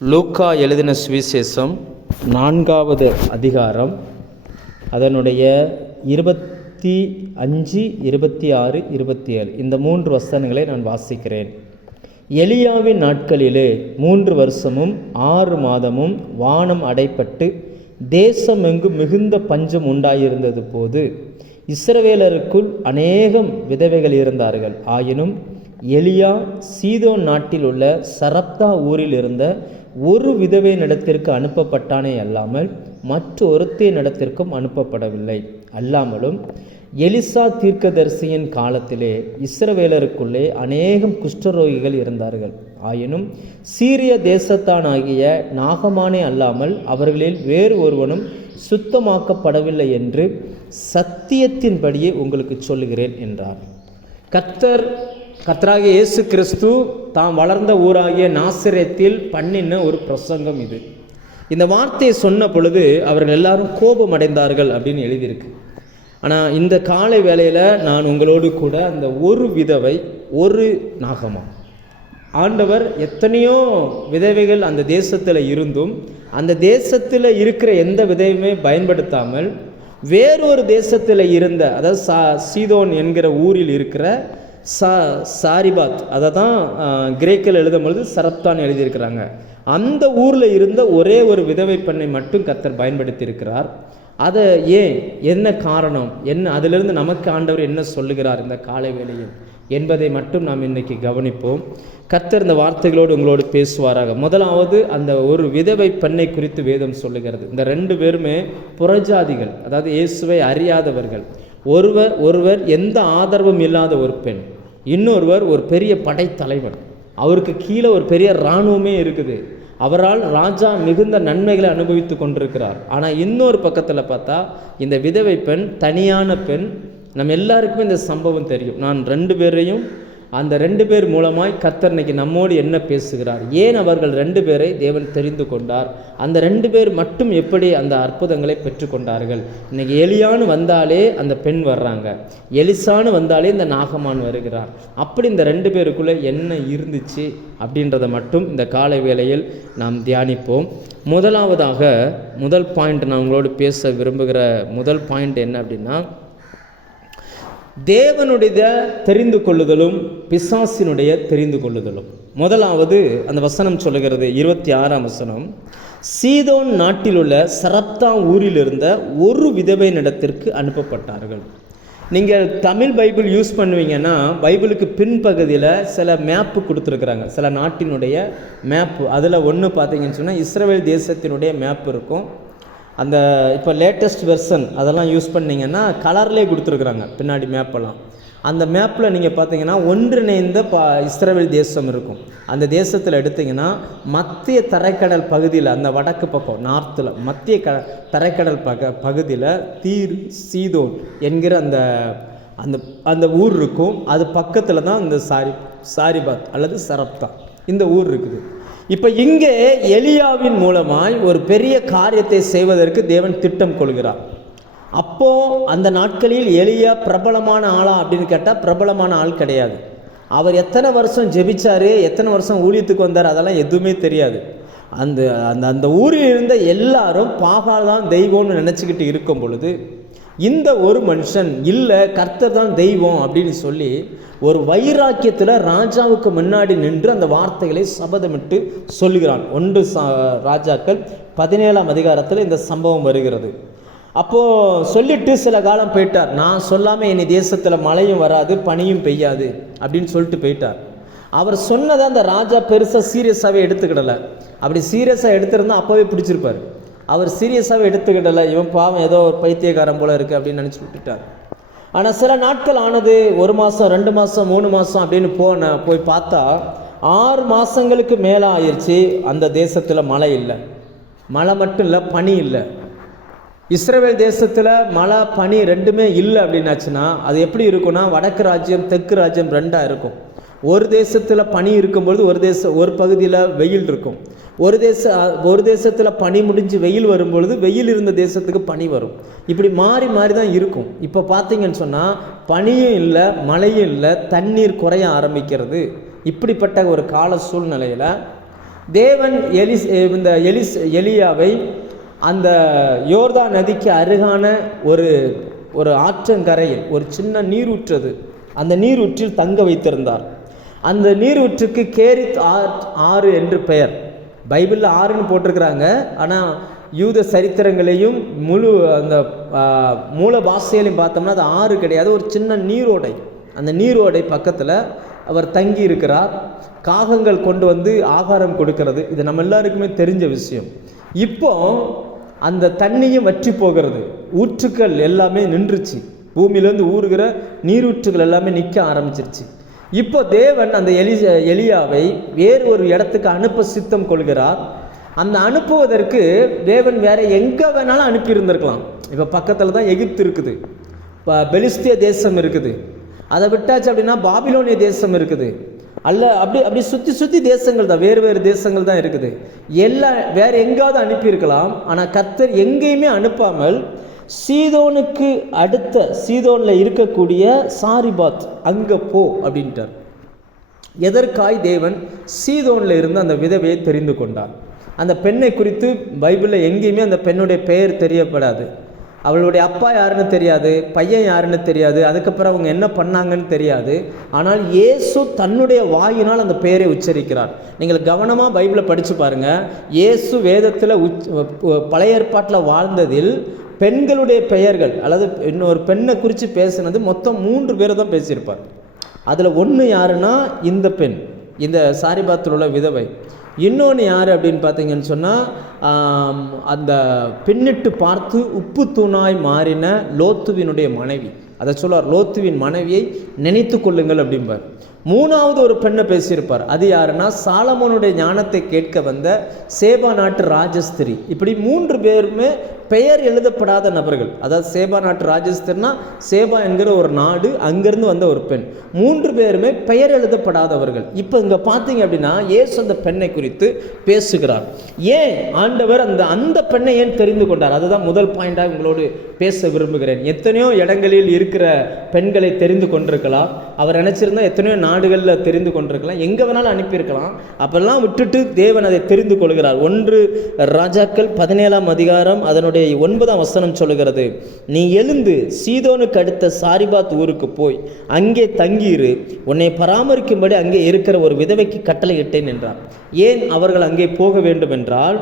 லூக்கா எழுதின சுவிசேஷம் 4வது அதிகாரம் அதனுடைய 25, 26, 27 இந்த 3 வசனங்களை நான் வாசிக்கிறேன். எலியாவின் நாட்களிலே 3 வருஷமும் 6 மாதமும் வானம் அடைப்பட்டு தேசமெங்கும் மிகுந்த பஞ்சம் உண்டாயிருந்தது போது இஸ்ரவேலருக்குள் அநேகம் விதவைகள் இருந்தார்கள். ஆயினும் எலியா சீதோன் நாட்டில் உள்ள சரப்தா ஊரில் இருந்த ஒரு விதவையினிடத்திற்கு அனுப்பப்பட்டானே அல்லாமல் மற்றொருத்தினிடத்திற்கும் அனுப்பப்படவில்லை. அல்லாமலும் எலிசா தீர்க்கதரிசியின் காலத்திலே இஸ்ரவேலருக்குள்ளே அநேகம் குஷ்டரோகிகள் இருந்தார்கள். ஆயினும் சீரிய தேசத்தானாகிய நாகமானே அல்லாமல் அவர்களில் வேறு ஒருவனும் சுத்தமாக்கப்படவில்லை என்று சத்தியத்தின்படியே உங்களுக்கு சொல்லுகிறேன் என்றார். கர்த்தராகிய இயேசு கிறிஸ்து தாம் வளர்ந்த ஊராகிய நாசரேத்தில் பண்ணின ஒரு பிரசங்கம் இது. இந்த வார்த்தையை சொன்ன பொழுது அவர்கள் எல்லாரும் கோபம் அடைந்தார்கள் அப்படின்னு எழுதியிருக்கு. ஆனால் இந்த காலை வேளையில் நான் உங்களோடு கூட அந்த ஒரு விதவை ஒரு நாகமா, ஆண்டவர் எத்தனையோ விதவைகள் அந்த தேசத்தில் இருந்தும் அந்த தேசத்தில் இருக்கிற எந்த விதவையுமே பயன்படுத்தாமல் வேறொரு தேசத்தில் இருந்த, அதாவது சீதோன் என்கிற ஊரில் இருக்கிற சாரிபாத், அதை தான் கிரேக்கில் எழுதும் பொழுது சரப்தான் எழுதியிருக்கிறாங்க. அந்த ஊரில் இருந்த ஒரே ஒரு விதவை பெண்ணை மட்டும் கர்த்தர் பயன்படுத்தி இருக்கிறார். அதை ஏன், என்ன காரணம், என்ன அதிலிருந்து நமக்கு ஆண்டவர் என்ன சொல்லுகிறார் இந்த காலை வேளையில் என்பதை மட்டும் நாம் இன்னைக்கு கவனிப்போம். கர்த்தர் இந்த வார்த்தைகளோடு உங்களோடு பேசுவாராக. முதலாவது அந்த ஒரு விதவை பெண்ணை குறித்து வேதம் சொல்லுகிறது. இந்த 2 பேருமே புறஜாதிகள், அதாவது இயேசுவை அறியாதவர்கள். ஒருவர் எந்த ஆதரவும் இல்லாத ஒரு பெண், இன்னொருவர் ஒரு பெரிய படைத்தலைவன், அவருக்கு கீழே ஒரு பெரிய இராணுவமே இருக்குது. அவரால் ராஜா மிகுந்த நன்மைகளை அனுபவித்து கொண்டிருக்கிறார். ஆனால் இன்னொரு பக்கத்தில் பார்த்தா இந்த விதவை பெண் தனியான பெண். நம்ம எல்லாருக்குமே இந்த சம்பவம் தெரியும். நான் 2 பேரையும், அந்த 2 பேர் மூலமாய் கர்த்தர் இன்னைக்கு நம்மோடு என்ன பேசுகிறார், ஏன் அவர்கள் 2 பேரை தேவன் தெரிந்து கொண்டார், அந்த 2 பேர் மட்டும் எப்படி அந்த அற்புதங்களை பெற்றுக்கொண்டார்கள். இன்னைக்கு எலியான்னு வந்தாலே அந்த பெண் வர்றாங்க, எலிசான்னு வந்தாலே இந்த நாகமான் வருகிறார். அப்படி இந்த 2 பேருக்குள்ளே என்ன இருந்துச்சு அப்படின்றத மட்டும் இந்த காலை வேளையில் நாம் தியானிப்போம். முதலாவதாக முதல் பாயிண்ட் நான் உங்களோடு பேச விரும்புகிற முதல் பாயிண்ட் என்ன அப்படின்னா, தேவனுடைய தெரிந்து கொள்ளுதலும் பிசாசினுடைய தெரிந்து கொள்ளுதலும். முதலாவது அந்த வசனம் சொல்லுகிறது, 26ஆம் வசனம், சீதோன் நாட்டில் உள்ள சரப்தா ஊரில் இருந்த ஒரு விதவையினிடத்திற்கு அனுப்பப்பட்டார்கள். நீங்கள் தமிழ் பைபிள் யூஸ் பண்ணுவீங்கன்னா பைபிளுக்கு பின்பகுதியில் சில மேப்பு கொடுத்துருக்குறாங்க, சில நாட்டினுடைய மேப்பு. அதில் ஒன்று பார்த்தீங்கன்னு சொன்னால் இஸ்ரவேல் தேசத்தினுடைய மேப் இருக்கும். அந்த இப்போ லேட்டஸ்ட் வெர்ஷன் அதெல்லாம் யூஸ் பண்ணிங்கன்னா கலர்லேயே கொடுத்துருக்குறாங்க பின்னாடி மேப்பெல்லாம். அந்த மேப்பில் நீங்கள் பார்த்தீங்கன்னா ஒன்றிணைந்த இஸ்ரவேல் தேசம் இருக்கும். அந்த தேசத்தில் எடுத்திங்கன்னா மத்திய தரைக்கடல் பகுதியில், அந்த வடக்கு பக்கம் நார்த்தில் மத்திய தரைக்கடல் பகுதியில் தீர் சீதோன் என்கிற அந்த அந்த அந்த ஊர் இருக்கும். அது பக்கத்தில் தான் இந்த சாரிபாத் அல்லது சரப்தா இந்த ஊர் இருக்குது. இப்போ இங்கே எலியாவின் மூலமாய் ஒரு பெரிய காரியத்தை செய்வதற்கு தேவன் திட்டம் கொள்கிறார். அப்போது அந்த நாட்களில் எலியா பிரபலமான ஆளா அப்படின்னு கேட்டால் பிரபலமான ஆள் கிடையாது. அவர் எத்தனை வருஷம் ஜெபிச்சார், எத்தனை வருஷம் ஊழியத்துக்கு வந்தார், அதெல்லாம் எதுவுமே தெரியாது. அந்த அந்த அந்த ஊரில் இருந்த எல்லாரும் பாகால் தான் தெய்வம்னு நினச்சிக்கிட்டு இருக்கும் பொழுது இந்த ஒரு மனுஷன் இல்லை கர்த்தர் தான் தெய்வம் அப்படின்னு சொல்லி ஒரு வைராக்கியத்தில் ராஜாவுக்கு முன்னாடி நின்று அந்த வார்த்தைகளை சபதமிட்டு சொல்லுகிறான். 1 ராஜாக்கள் 17ஆம் அதிகாரத்தில் இந்த சம்பவம் வருகிறது. அப்போது சொல்லிட்டு சில காலம் போயிட்டார். நான் சொல்லாமல் இனி தேசத்தில் மழையும் வராது பனியும் பெய்யாது அப்படின்னு சொல்லிட்டு போயிட்டார். அவர் சொன்னதை அந்த ராஜா பெருசாக சீரியஸாகவே எடுத்துக்கிடலை. அப்படி சீரியஸாக எடுத்திருந்தால் அப்போவே பிடிச்சிருப்பார். அவர் சீரியஸாகவே எடுத்துக்கிடலை. இவன் பாவம் ஏதோ ஒரு பைத்தியக்காரன் போல இருக்குது அப்படின்னு நினச்சி விட்டுட்டார். ஆனால் சில நாட்கள் ஆனது, 1 மாதம் 2 மாதம் 3 மாதம் அப்படின்னு போய் பார்த்தா 6 மாதங்களுக்கு மேலே ஆயிடுச்சு. அந்த தேசத்தில் மழை இல்லை. மழை மட்டும் இல்லை, பனி இல்லை. இஸ்ரவேல் தேசத்தில் மழை பனி ரெண்டுமே இல்லை அப்படின்னாச்சுன்னா அது எப்படி இருக்குன்னா, வடக்கு ராஜ்யம் தெற்கு ராஜ்யம் 2ஆக இருக்கும். ஒரு தேசத்தில் பனி இருக்கும்பொழுது ஒரு பகுதியில் வெயில் இருக்கும். ஒரு தேசத்தில் பனி முடிஞ்சு வெயில் வரும்பொழுது வெயில் இருந்த தேசத்துக்கு பனி வரும். இப்படி மாறி மாறி தான் இருக்கும். இப்போ பார்த்தீங்கன்னு சொன்னால் பனியும் இல்லை மழையும் இல்லை, தண்ணீர் குறைய ஆரம்பிக்கிறது. இப்படிப்பட்ட ஒரு கால சூழ்நிலையில் தேவன் எலியாவை அந்த யோர்தான் நதிக்கு அருகான ஒரு ஆற்றங்கரையில் ஒரு சின்ன நீரூற்றது, அந்த நீரூற்றில் தங்க வைத்திருந்தார். அந்த நீரூற்றுக்கு கேரித் ஆறு என்று பெயர். பைபிளில் ஆறுன்னு போட்டிருக்கிறாங்க, ஆனால் யூத சரித்திரங்களையும் அந்த மூல பாஷையிலையும் பார்த்தோம்னா அது ஆறு கிடையாது, ஒரு சின்ன நீரோடை. அந்த நீரோடை பக்கத்தில் அவர் தங்கி இருக்கிறார். காகங்கள் கொண்டு வந்து ஆகாரம் கொடுக்கிறது, இது நம்ம எல்லாருக்குமே தெரிஞ்ச விஷயம். இப்போ அந்த தண்ணியும் வற்றி போகிறது, ஊற்றுக்கள் எல்லாமே நின்றுச்சு, பூமியிலேருந்து ஊறுகிற நீரூற்றுகள் எல்லாமே நிற்க ஆரம்பிச்சிருச்சு. இப்போ தேவன் அந்த எலியாவை வேறு ஒரு இடத்துக்கு அனுப்ப சித்தம் கொள்கிறார். அந்த அனுப்புவதற்கு தேவன் வேற எங்கே வேணாலும் அனுப்பியிருந்திருக்கலாம். இப்போ பக்கத்தில் தான் எகிப்து இருக்குது, பெலிஸ்திய தேசம் இருக்குது, அதை விட்டாச்சு அப்படின்னா பாபிலோனிய தேசம் இருக்குது, அப்படி சுற்றி தேசங்கள் தான், வேறு தேசங்கள் தான் இருக்குது. வேற எங்காவது அனுப்பியிருக்கலாம். ஆனால் கர்த்தர் எங்கேயுமே அனுப்பாமல் சீதோனுக்கு அடுத்த சீதோனில் இருக்கக்கூடிய சாரிபாத் அங்கே போ அப்படின்ட்டார். எதற்காய் தேவன் சீதோனில் இருந்து அந்த விதவையை தெரிந்து கொண்டார்? அந்த பெண்ணை குறித்து பைபிளில் எங்கேயுமே அந்த பெண்ணுடைய பெயர் தெரியப்படாது. அவளுடைய அப்பா யாருன்னு தெரியாது, பையன் யாருன்னு தெரியாது, அதுக்கப்புறம் அவங்க என்ன பண்ணாங்கன்னு தெரியாது. ஆனால் இயேசு தன்னுடைய வாயினால் அந்த பெயரை உச்சரிக்கிறார். நீங்கள் கவனமாக பைபிளை படித்து பாருங்கள். இயேசு வேதத்தில் பழைய ஏற்பாட்டில் வாழ்ந்ததில் பெண்களுடைய பெயர்கள் அல்லது இன்னொரு பெண்ணை குறித்து பேசினது மொத்தம் 3 பேர் தான் பேசியிருப்பார். அதில் ஒன்று யாருன்னா இந்த பெண், இந்த சாரிபாத்தில் உள்ள விதவை. இன்னொன்று யார் அப்படின்னு பார்த்தீங்கன்னு சொன்னால் அந்த பின்னிட்டு பார்த்து உப்பு தூணாய் மாறின லோத்துவினுடைய மனைவி. அதை சொல்லுவார், லோத்துவின் மனைவியை நினைத்து கொள்ளுங்கள் அப்படிம்பார். 3வது ஒரு பெண்ணை பேசியிருப்பார். அது யாருன்னா சாலமோனுடைய ஞானத்தை கேட்க வந்த சேபா நாட்டு ராஜஸ்திரி. இப்படி 3 பேருமே பெயர் எழுதப்படாத நபர்கள். அதாவது சேபா நாட்டு ராஜஸ்திரினா சேபா என்கிற ஒரு நாடு, அங்கிருந்து வந்த ஒரு பெண். 3 பேருமே பெயர் எழுதப்படாதவர்கள். இப்போ இங்கே பார்த்தீங்க அப்படின்னா இயேசு அந்த பெண்ணை குறித்து பேசுகிறார். ஏன் ஆண்டவர் அந்த பெண்ணை ஏன் தெரிந்து கொண்டார்? அதுதான் முதல் பாயிண்டாக உங்களோடு பேச விரும்புகிறேன். எத்தனையோ இடங்களில் இருக்கிற பெண்களை தெரிந்து கொண்டிருக்கலாம், அவர் நினைச்சிருந்தா எத்தனையோ நாடுகளில் தெரிந்து கொண்டிருக்கலாம், எங்கே வேணாலும் அனுப்பியிருக்கலாம். அப்பெல்லாம் விட்டுட்டு தேவன் அதை தெரிந்து கொள்கிறார். 1 ராஜாக்கள் 17ஆம் அதிகாரம் அதனுடைய 9ஆம் வசனம் சொல்லுகிறது, நீ எழுந்து சீதோனுக்கு அடுத்த சாரிபாத் ஊருக்கு போய் அங்கே தங்கியிரு, உன்னை பராமரிக்கும்படி அங்கே இருக்கிற ஒரு விதவைக்கு கட்டளை இட்டேன் என்றார். ஏன் அவர்கள் அங்கே போக வேண்டும் என்றால்,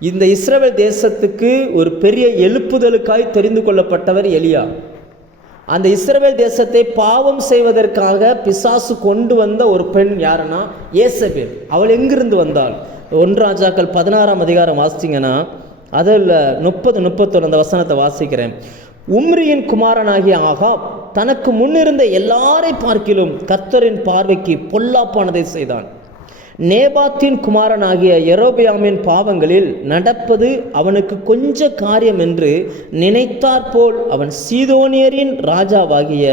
இந்த இஸ்ரவேல் தேசத்துக்கு ஒரு பெரிய எழுப்புதலுக்காய் தெரிந்து கொள்ளப்பட்டவர் எலியா. அந்த இஸ்ரவேல் தேசத்தை பாவம் செய்வதற்காக பிசாசு கொண்டு வந்த ஒரு பெண் யாருன்னா ஏசபேல். அவள் எங்கிருந்து வந்தாள்? 1 ராஜாக்கள் 16ஆம் அதிகாரம் வாசிச்சிங்கன்னா அதில் 30-31 அந்த வசனத்தை வாசிக்கிறேன். உம்ரியின் குமாரனாகிய ஆகாப் தனக்கு முன்னிருந்த எல்லாரை பார்க்கிலும் கர்த்தரின் பார்வைக்கு பொல்லாப்பானதை செய்தான். நேபாத்தின் குமாரனாகிய யெரொபெயாமின் பாவங்களில் நடப்பது அவனுக்கு கொஞ்ச காரியம் என்று நினைத்தாற் போல் அவன் சீதோனியரின் ராஜாவாகிய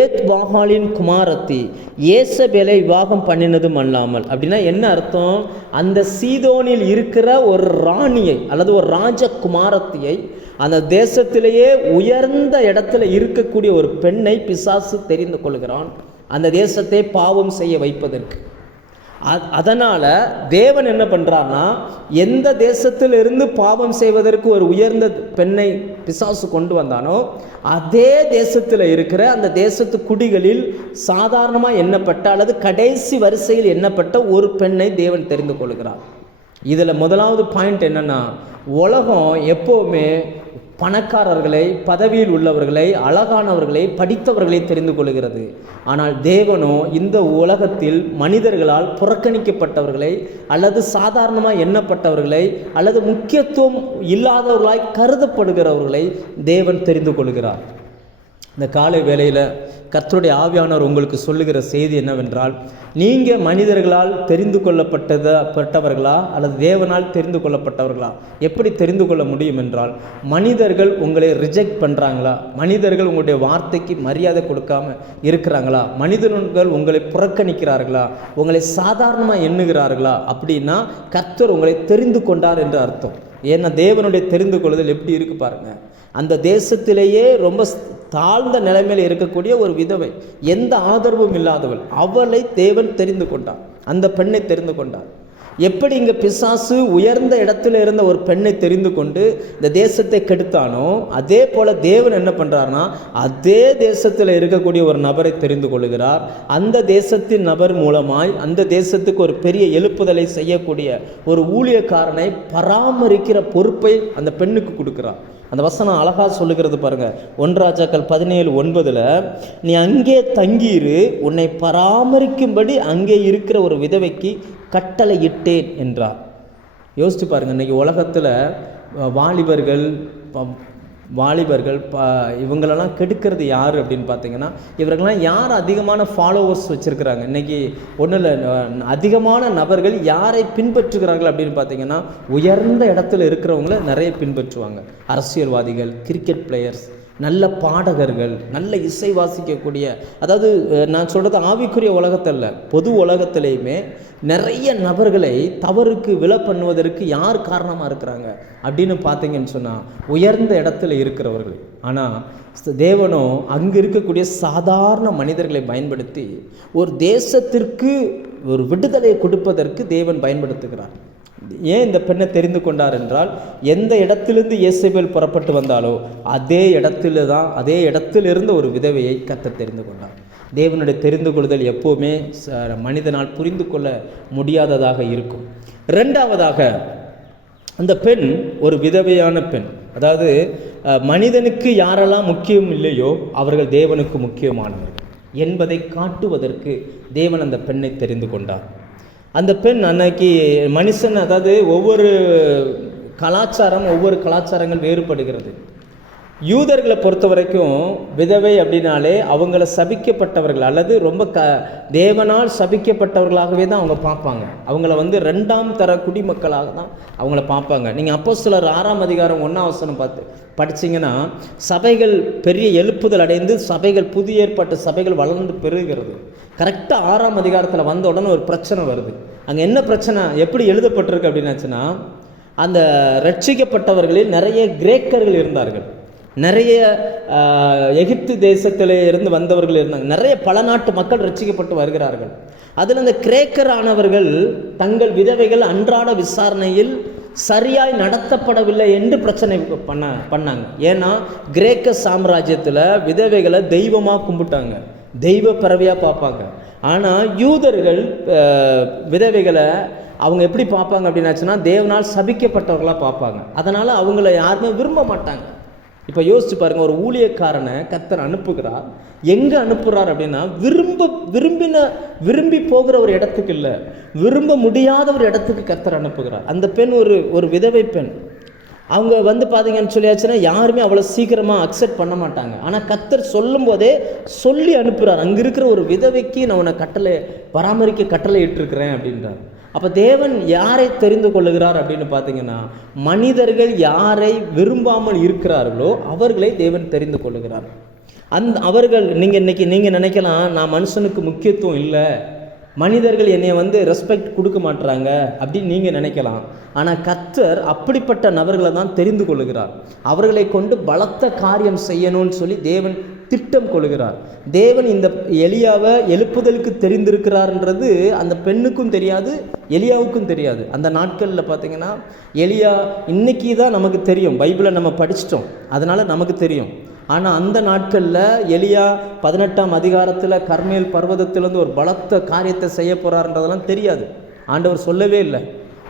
ஏத்பாகாலின் குமாரத்தி ஏசபேலை விவாகம் பண்ணினதும் அல்லாமல். அப்படின்னா என்ன அர்த்தம்? அந்த சீதோனில் இருக்கிற ஒரு ராணியை அல்லது ஒரு ராஜகுமாரத்தியை, அந்த தேசத்திலேயே உயர்ந்த இடத்துல இருக்கக்கூடிய ஒரு பெண்ணை பிசாசு தெரிந்து கொள்கிறான், அந்த தேசத்தை பாவம் செய்ய வைப்பதற்கு. அதனால் தேவன் என்ன பண்ணுறான்னா, எந்த தேசத்திலிருந்து பாவம் செய்வதற்கு ஒரு உயர்ந்த பெண்ணை பிசாசு கொண்டு வந்தானோ அதே தேசத்தில் இருக்கிற அந்த தேசத்து குடிகளில் சாதாரணமாக எண்ணப்பட்ட அல்லது கடைசி வரிசையில் எண்ணப்பட்ட ஒரு பெண்ணை தேவன் தெரிந்து கொள்கிறார். இதில் முதலாவது பாயிண்ட் என்னென்னா, உலகம் எப்போவுமே பணக்காரர்களை, பதவியில் உள்ளவர்களை, அழகானவர்களை, படித்தவர்களை தெரிந்து கொள்கிறது. ஆனால் தேவனோ இந்த உலகத்தில் மனிதர்களால் புறக்கணிக்கப்பட்டவர்களை அல்லது சாதாரணமாக எண்ணப்பட்டவர்களை அல்லது முக்கியத்துவம் இல்லாதவர்களாய் கருதப்படுகிறவர்களை தேவன் தெரிந்து கொள்கிறார். இந்த காலை வேளையில் கர்த்தருடைய ஆவியானவர் உங்களுக்கு சொல்லுகிற செய்தி என்னவென்றால், நீங்கள் மனிதர்களால் தெரிந்து கொள்ளப்பட்டவர்களா அல்லது தேவனால் தெரிந்து கொள்ளப்பட்டவர்களா? எப்படி தெரிந்து கொள்ள முடியும் என்றால், மனிதர்கள் உங்களை ரிஜெக்ட் பண்ணுறாங்களா, மனிதர்கள் உங்களுடைய வார்த்தைக்கு மரியாதை கொடுக்காம இருக்கிறாங்களா, மனிதர்கள் உங்களை புறக்கணிக்கிறார்களா, உங்களை சாதாரணமாக எண்ணுகிறார்களா, அப்படின்னா கர்த்தர் உங்களை தெரிந்து கொண்டார் என்று அர்த்தம். ஏன்னா தேவனுடைய தெரிந்து கொள்ளுதல் எப்படி இருக்கு பாருங்க. அந்த தேசத்திலேயே ரொம்ப தாழ்ந்த நிலைமையில் இருக்கக்கூடிய ஒரு விதவை, எந்த ஆதரவும் இல்லாதவள், அவளை தேவன் தெரிந்து கொண்டார், அந்த பெண்ணை தெரிந்து கொண்டார். எப்படி இங்கே பிசாசு உயர்ந்த இடத்துல இருந்த ஒரு பெண்ணை தெரிந்து கொண்டு இந்த தேசத்தை கெடுத்தானோ, அதே போல் தேவன் என்ன பண்ணுறாருனா அதே தேசத்தில் இருக்கக்கூடிய ஒரு நபரை தெரிந்து கொள்கிறார். அந்த தேசத்தின் நபர் மூலமாய் அந்த தேசத்துக்கு ஒரு பெரிய எழுப்புதலை செய்யக்கூடிய ஒரு ஊழியக்காரனை பராமரிக்கிற பொறுப்பை அந்த பெண்ணுக்கு கொடுக்குறார். அந்த வசனம் அழகா சொல்லுகிறது பாருங்க. 1 ராஜாக்கள் 17:9, நீ அங்கே தங்கியிரு, உன்னை பராமரிக்கும்படி அங்கே இருக்கிற ஒரு விதவைக்கு கட்டளை இட்டேன் என்றார். யோசிச்சு பாருங்க, இன்னைக்கு உலகத்தில் வாலிபர்கள் இவங்களெல்லாம் கெடுக்கிறது யார் அப்படின்னு பார்த்தீங்கன்னா, இவர்களெல்லாம் யார் அதிகமான ஃபாலோவர்ஸ் வச்சுருக்கிறாங்க? இன்றைக்கி ஒன்றும் இல்லை, அதிகமான நபர்கள் யாரை பின்பற்றுகிறார்கள் அப்படின்னு பார்த்தீங்கன்னா, உயர்ந்த இடத்துல இருக்கிறவங்கள நிறைய பின்பற்றுவாங்க. அரசியல்வாதிகள், கிரிக்கெட் பிளேயர்ஸ், நல்ல பாடகர்கள், நல்ல இசை வாசிக்கக்கூடிய, அதாவது நான் சொல்கிறது ஆவிக்குரிய உலகத்தில், பொது உலகத்திலையுமே நிறைய நபர்களை தவறுக்கு விலை பண்ணுவதற்கு யார் காரணமாக இருக்கிறாங்க அப்படின்னு பார்த்தீங்கன்னு சொன்னால் உயர்ந்த இடத்துல இருக்கிறவர்கள். ஆனால் தேவனோ அங்கே இருக்கக்கூடிய சாதாரண மனிதர்களை பயன்படுத்தி ஒரு தேசத்திற்கு ஒரு விடுதலையை கொடுப்பதற்கு தேவன் பயன்படுத்துகிறார். ஏன் இந்த பெண்ணை தெரிந்து கொண்டார் என்றால், எந்த இடத்திலிருந்து இயேசபேல் புறப்பட்டு வந்தாலோ அதே இடத்திலிருந்து ஒரு விதவையை கர்த்தர் தெரிந்து கொண்டார். தேவனுடைய தெரிந்து கொள்ளுதல் எப்போவுமே மனிதனால் புரிந்து கொள்ள முடியாததாக இருக்கும். இரண்டாவதாக, அந்த பெண் ஒரு விதவையான பெண். அதாவது மனிதனுக்கு யாரெல்லாம் முக்கியம் இல்லையோ அவர்கள் தேவனுக்கு முக்கியமானவர்கள் என்பதை காட்டுவதற்கு தேவன் அந்த பெண்ணை தெரிந்து கொண்டார். அந்த பெண் அன்னைக்கு மனுஷன், அதாவது ஒவ்வொரு கலாச்சாரங்கள் வேறுபடுகிறது. யூதர்களை பொறுத்த வரைக்கும் விதவை அப்படின்னாலே அவங்கள சபிக்கப்பட்டவர்கள் அல்லது ரொம்ப தேவனால் சபிக்கப்பட்டவர்களாகவே தான் அவங்க பார்ப்பாங்க. அவங்கள இரண்டாம் தர குடிமக்களாக தான் அவங்கள பார்ப்பாங்க. நீங்கள் அப்போஸ்தலர் 6ஆம் அதிகாரம் 1ஆம் வசனம் படிச்சிங்கன்னா, சபைகள் பெரிய எழுப்புதல் அடைந்து சபைகள், புதிய ஏற்பாட்டு சபைகள் வளர்ந்து பெருகிறது. கரெக்டாக 6ஆம் அதிகாரத்தில் வந்த உடனே ஒரு பிரச்சனை வருது. அங்கே என்ன பிரச்சனை, எப்படி எழுதப்பட்டிருக்கு அப்படின்னாச்சுன்னா, அந்த ரட்சிக்கப்பட்டவர்களில் நிறைய கிரேக்கர்கள் இருந்தார்கள், நிறைய எகிப்து தேசத்தில் இருந்து வந்தவர்கள் இருந்தாங்க, நிறைய பல நாட்டு மக்கள் ரட்சிக்கப்பட்டு வருகிறார்கள். அதில் அந்த கிரேக்கரானவர்கள் தங்கள் விதவைகள் அன்றாட விசாரணையில் சரியாய் நடத்தப்படவில்லை என்று பிரச்சனை பண்ணாங்க. ஏன்னா கிரேக்க சாம்ராஜ்யத்தில் விதவைகளை தெய்வமாக கும்பிட்டாங்க, தெய்வ பிறவியாக பார்ப்பாங்க. ஆனால் யூதர்கள் விதவைகளை அவங்க எப்படி பார்ப்பாங்க அப்படின்னாச்சுன்னா, தேவனால் சபிக்கப்பட்டவர்களாக பார்ப்பாங்க. அதனால் அவங்கள யாருமே விரும்ப மாட்டாங்க. இப்போ யோசிச்சு பாருங்க, ஒரு ஊழியக்காரனை கர்த்தர் அனுப்புகிறார். எங்கே அனுப்புகிறார் அப்படின்னா, விரும்பி போகிற ஒரு இடத்துக்கு இல்லை, விரும்ப முடியாத ஒரு இடத்துக்கு கர்த்தர் அனுப்புகிறார். அந்த பெண் ஒரு விதவை பெண். அவங்க பார்த்தீங்கன்னு சொல்லியாச்சுன்னா யாருமே அவ்வளோ சீக்கிரமாக அக்செப்ட் பண்ண மாட்டாங்க. ஆனால் கர்த்தர் சொல்லும் போதே சொல்லி அனுப்புகிறார், அங்கே இருக்கிற ஒரு விதவைக்கு நான் உன்னை பராமரிக்க கட்டளை இட்டிருக்கிறேன் அப்படின்றார். அப்போ தேவன் யாரை தெரிந்து கொள்ளுகிறார் அப்படின்னு பார்த்தீங்கன்னா, மனிதர்கள் யாரை விரும்பாமல் இருக்கிறார்களோ அவர்களை தேவன் தெரிந்து கொள்ளுகிறார். அவர்கள் நீங்கள் நினைக்கலாம், நான் மனுஷனுக்கு முக்கியத்துவம் இல்லை, மனிதர்கள் என்னை ரெஸ்பெக்ட் கொடுக்க மாட்டுறாங்க அப்படின்னு நீங்கள் நினைக்கலாம். ஆனால் கர்த்தர் அப்படிப்பட்ட நபர்களை தான் தெரிந்து கொள்ளுகிறார். அவர்களை கொண்டு பலத்த காரியம் செய்யணும்னு சொல்லி தேவன் திட்டம் கொள்கிறார். தேவன் இந்த எலியாவை எழுப்புதலுக்கு தெரிந்திருக்கிறார்ன்றது அந்த பெண்ணுக்கும் தெரியாது, எலியாவுக்கும் தெரியாது. அந்த நாட்களில் பார்த்தீங்கன்னா, எலியா இன்னைக்கு தான் நமக்கு தெரியும், பைபிளை நம்ம படிச்சிட்டோம், அதனால் நமக்கு தெரியும். ஆனால் அந்த நாட்களில் எலியா 18ஆம் அதிகாரத்தில் கர்மேல் பர்வதத்திலேருந்து ஒரு பலத்த காரியத்தை செய்ய போகிறார்ன்றதெல்லாம் தெரியாது. ஆண்டவர் சொல்லவே இல்லை.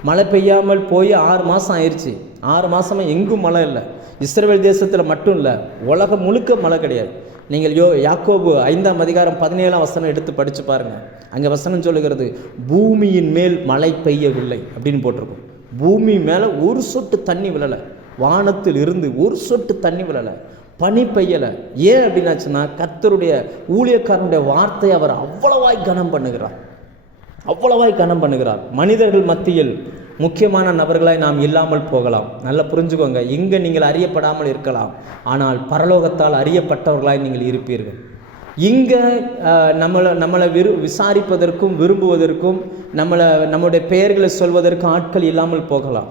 மழை பெய்யாமல் போய் 6 மாதம் ஆயிடுச்சு. 6 மாதமாக எங்கும் மழை இல்லை. இஸ்ரவேல் தேசத்தில் மட்டும் இல்லை, உலகம் முழுக்க மழை கிடையாது. நீங்கள் யாக்கோபு 5ஆம் அதிகாரம் 17ஆம் வசனம் எடுத்து படித்து பாருங்கள். அங்கே வசனம் சொல்லுகிறது, பூமியின் மேல் மழை பெய்யவில்லை அப்படின்னு போட்டிருக்கும். பூமி மேலே ஒரு சொட்டு தண்ணி விழலை, வானத்தில் இருந்து ஒரு சொட்டு தண்ணி விழலை, பனி பெய்யலை. ஏன் அப்படின்னாச்சுன்னா, கர்த்தருடைய ஊழியக்காரனுடைய வார்த்தையை அவர் அவ்வளவாய் கனம் பண்ணுகிறார். மனிதர்கள் மத்தியில் முக்கியமான நபர்களாய் நாம் இல்லாமல் போகலாம். நல்லா புரிஞ்சுக்கோங்க, இங்கே நீங்கள் அறியப்படாமல் இருக்கலாம், ஆனால் பரலோகத்தால் அறியப்பட்டவர்களாய் நீங்கள் இருப்பீர்கள். இங்கே நம்மளை விசாரிப்பதற்கும் விரும்புவதற்கும் நம்முடைய பெயர்களை சொல்வதற்கும் ஆட்கள் இல்லாமல் போகலாம்.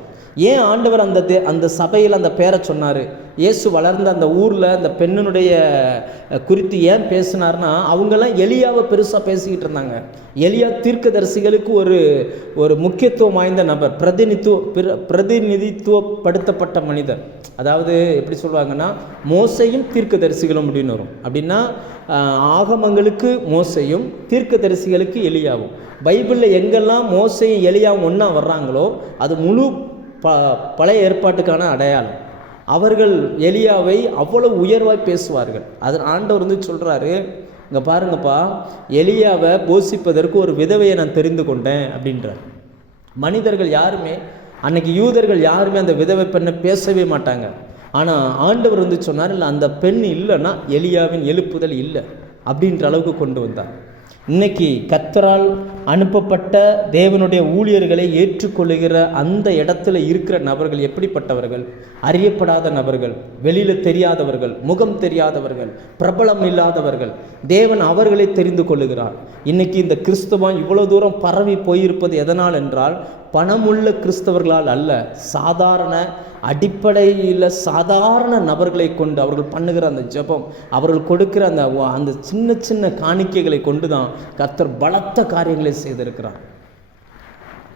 ஏன் ஆண்டவர் அந்த சபையில் அந்த பேரை சொன்னார்? இயேசு வளர்ந்த அந்த ஊரில் அந்த பெண்ணினுடைய குறித்து ஏன் பேசினார்னா, அவங்கெல்லாம் எலியாவை பெருசாக பேசிக்கிட்டு இருந்தாங்க. எலியா தீர்க்கதரிசிகளுக்கு ஒரு முக்கியத்துவம் வாய்ந்த நபர், பிரதிநிதித்துவப்படுத்தப்பட்ட மனிதர். அதாவது எப்படி சொல்லுவாங்கன்னா, மோசையும் தீர்க்கதரிசிகளும் அப்படின்னு வரும். அப்படின்னா ஆகமங்களுக்கு மோசையும் தீர்க்கதரிசிகளுக்கு எலியாவும். பைபிளில் எங்கெல்லாம் மோசையும் எலியாவும் ஒன்றா வர்றாங்களோ அது முழு பழைய ஏற்பாட்டுக்கான அடையாளம். அவர்கள் எலியாவை அவ்வளவு உயர்வாய் பேசுவார்கள். அது ஆண்டவர் சொல்கிறாரு, இங்கே பாருங்கப்பா, எலியாவை போஷிப்பதற்கு ஒரு விதவையை நான் தெரிந்து கொண்டேன் அப்படின்றார். மனிதர்கள் யாருமே, அன்னைக்கு யூதர்கள் யாருமே அந்த விதவை பெண்ணை பேசவே மாட்டாங்க. ஆனால் ஆண்டவர் சொன்னார், இல்லை அந்த பெண் இல்லைன்னா எலியாவின் எழுப்புதல் இல்லை அப்படின்ற அளவுக்கு கொண்டு வந்தார். இன்னைக்கு கர்த்தரால் அனுப்பப்பட்ட தேவனுடைய ஊழியர்களை ஏற்றுக்கொள்ளுகிற அந்த இடத்துல இருக்கிற நபர்கள் எப்படிப்பட்டவர்கள்? அறியப்படாத நபர்கள், வெளியில் தெரியாதவர்கள், முகம் தெரியாதவர்கள், பிரபலம் இல்லாதவர்கள். தேவன் அவர்களை தெரிந்து கொள்ளுகிறார். இன்னைக்கு இந்த கிறிஸ்தவம் இவ்வளோ தூரம் பரவி போயிருப்பது எதனால் என்றால், பணமுள்ள கிறிஸ்தவர்களால் அல்ல, சாதாரண அடிப்படையில் சாதாரண நபர்களை கொண்டு அவர்கள் பண்ணுகிற அந்த ஜெபம், அவர்கள் கொடுக்கிற அந்த சின்ன சின்ன காணிக்கைகளை கொண்டு தான் கர்த்தர் பலத்த காரியங்களை செய்திருக்கிறார்.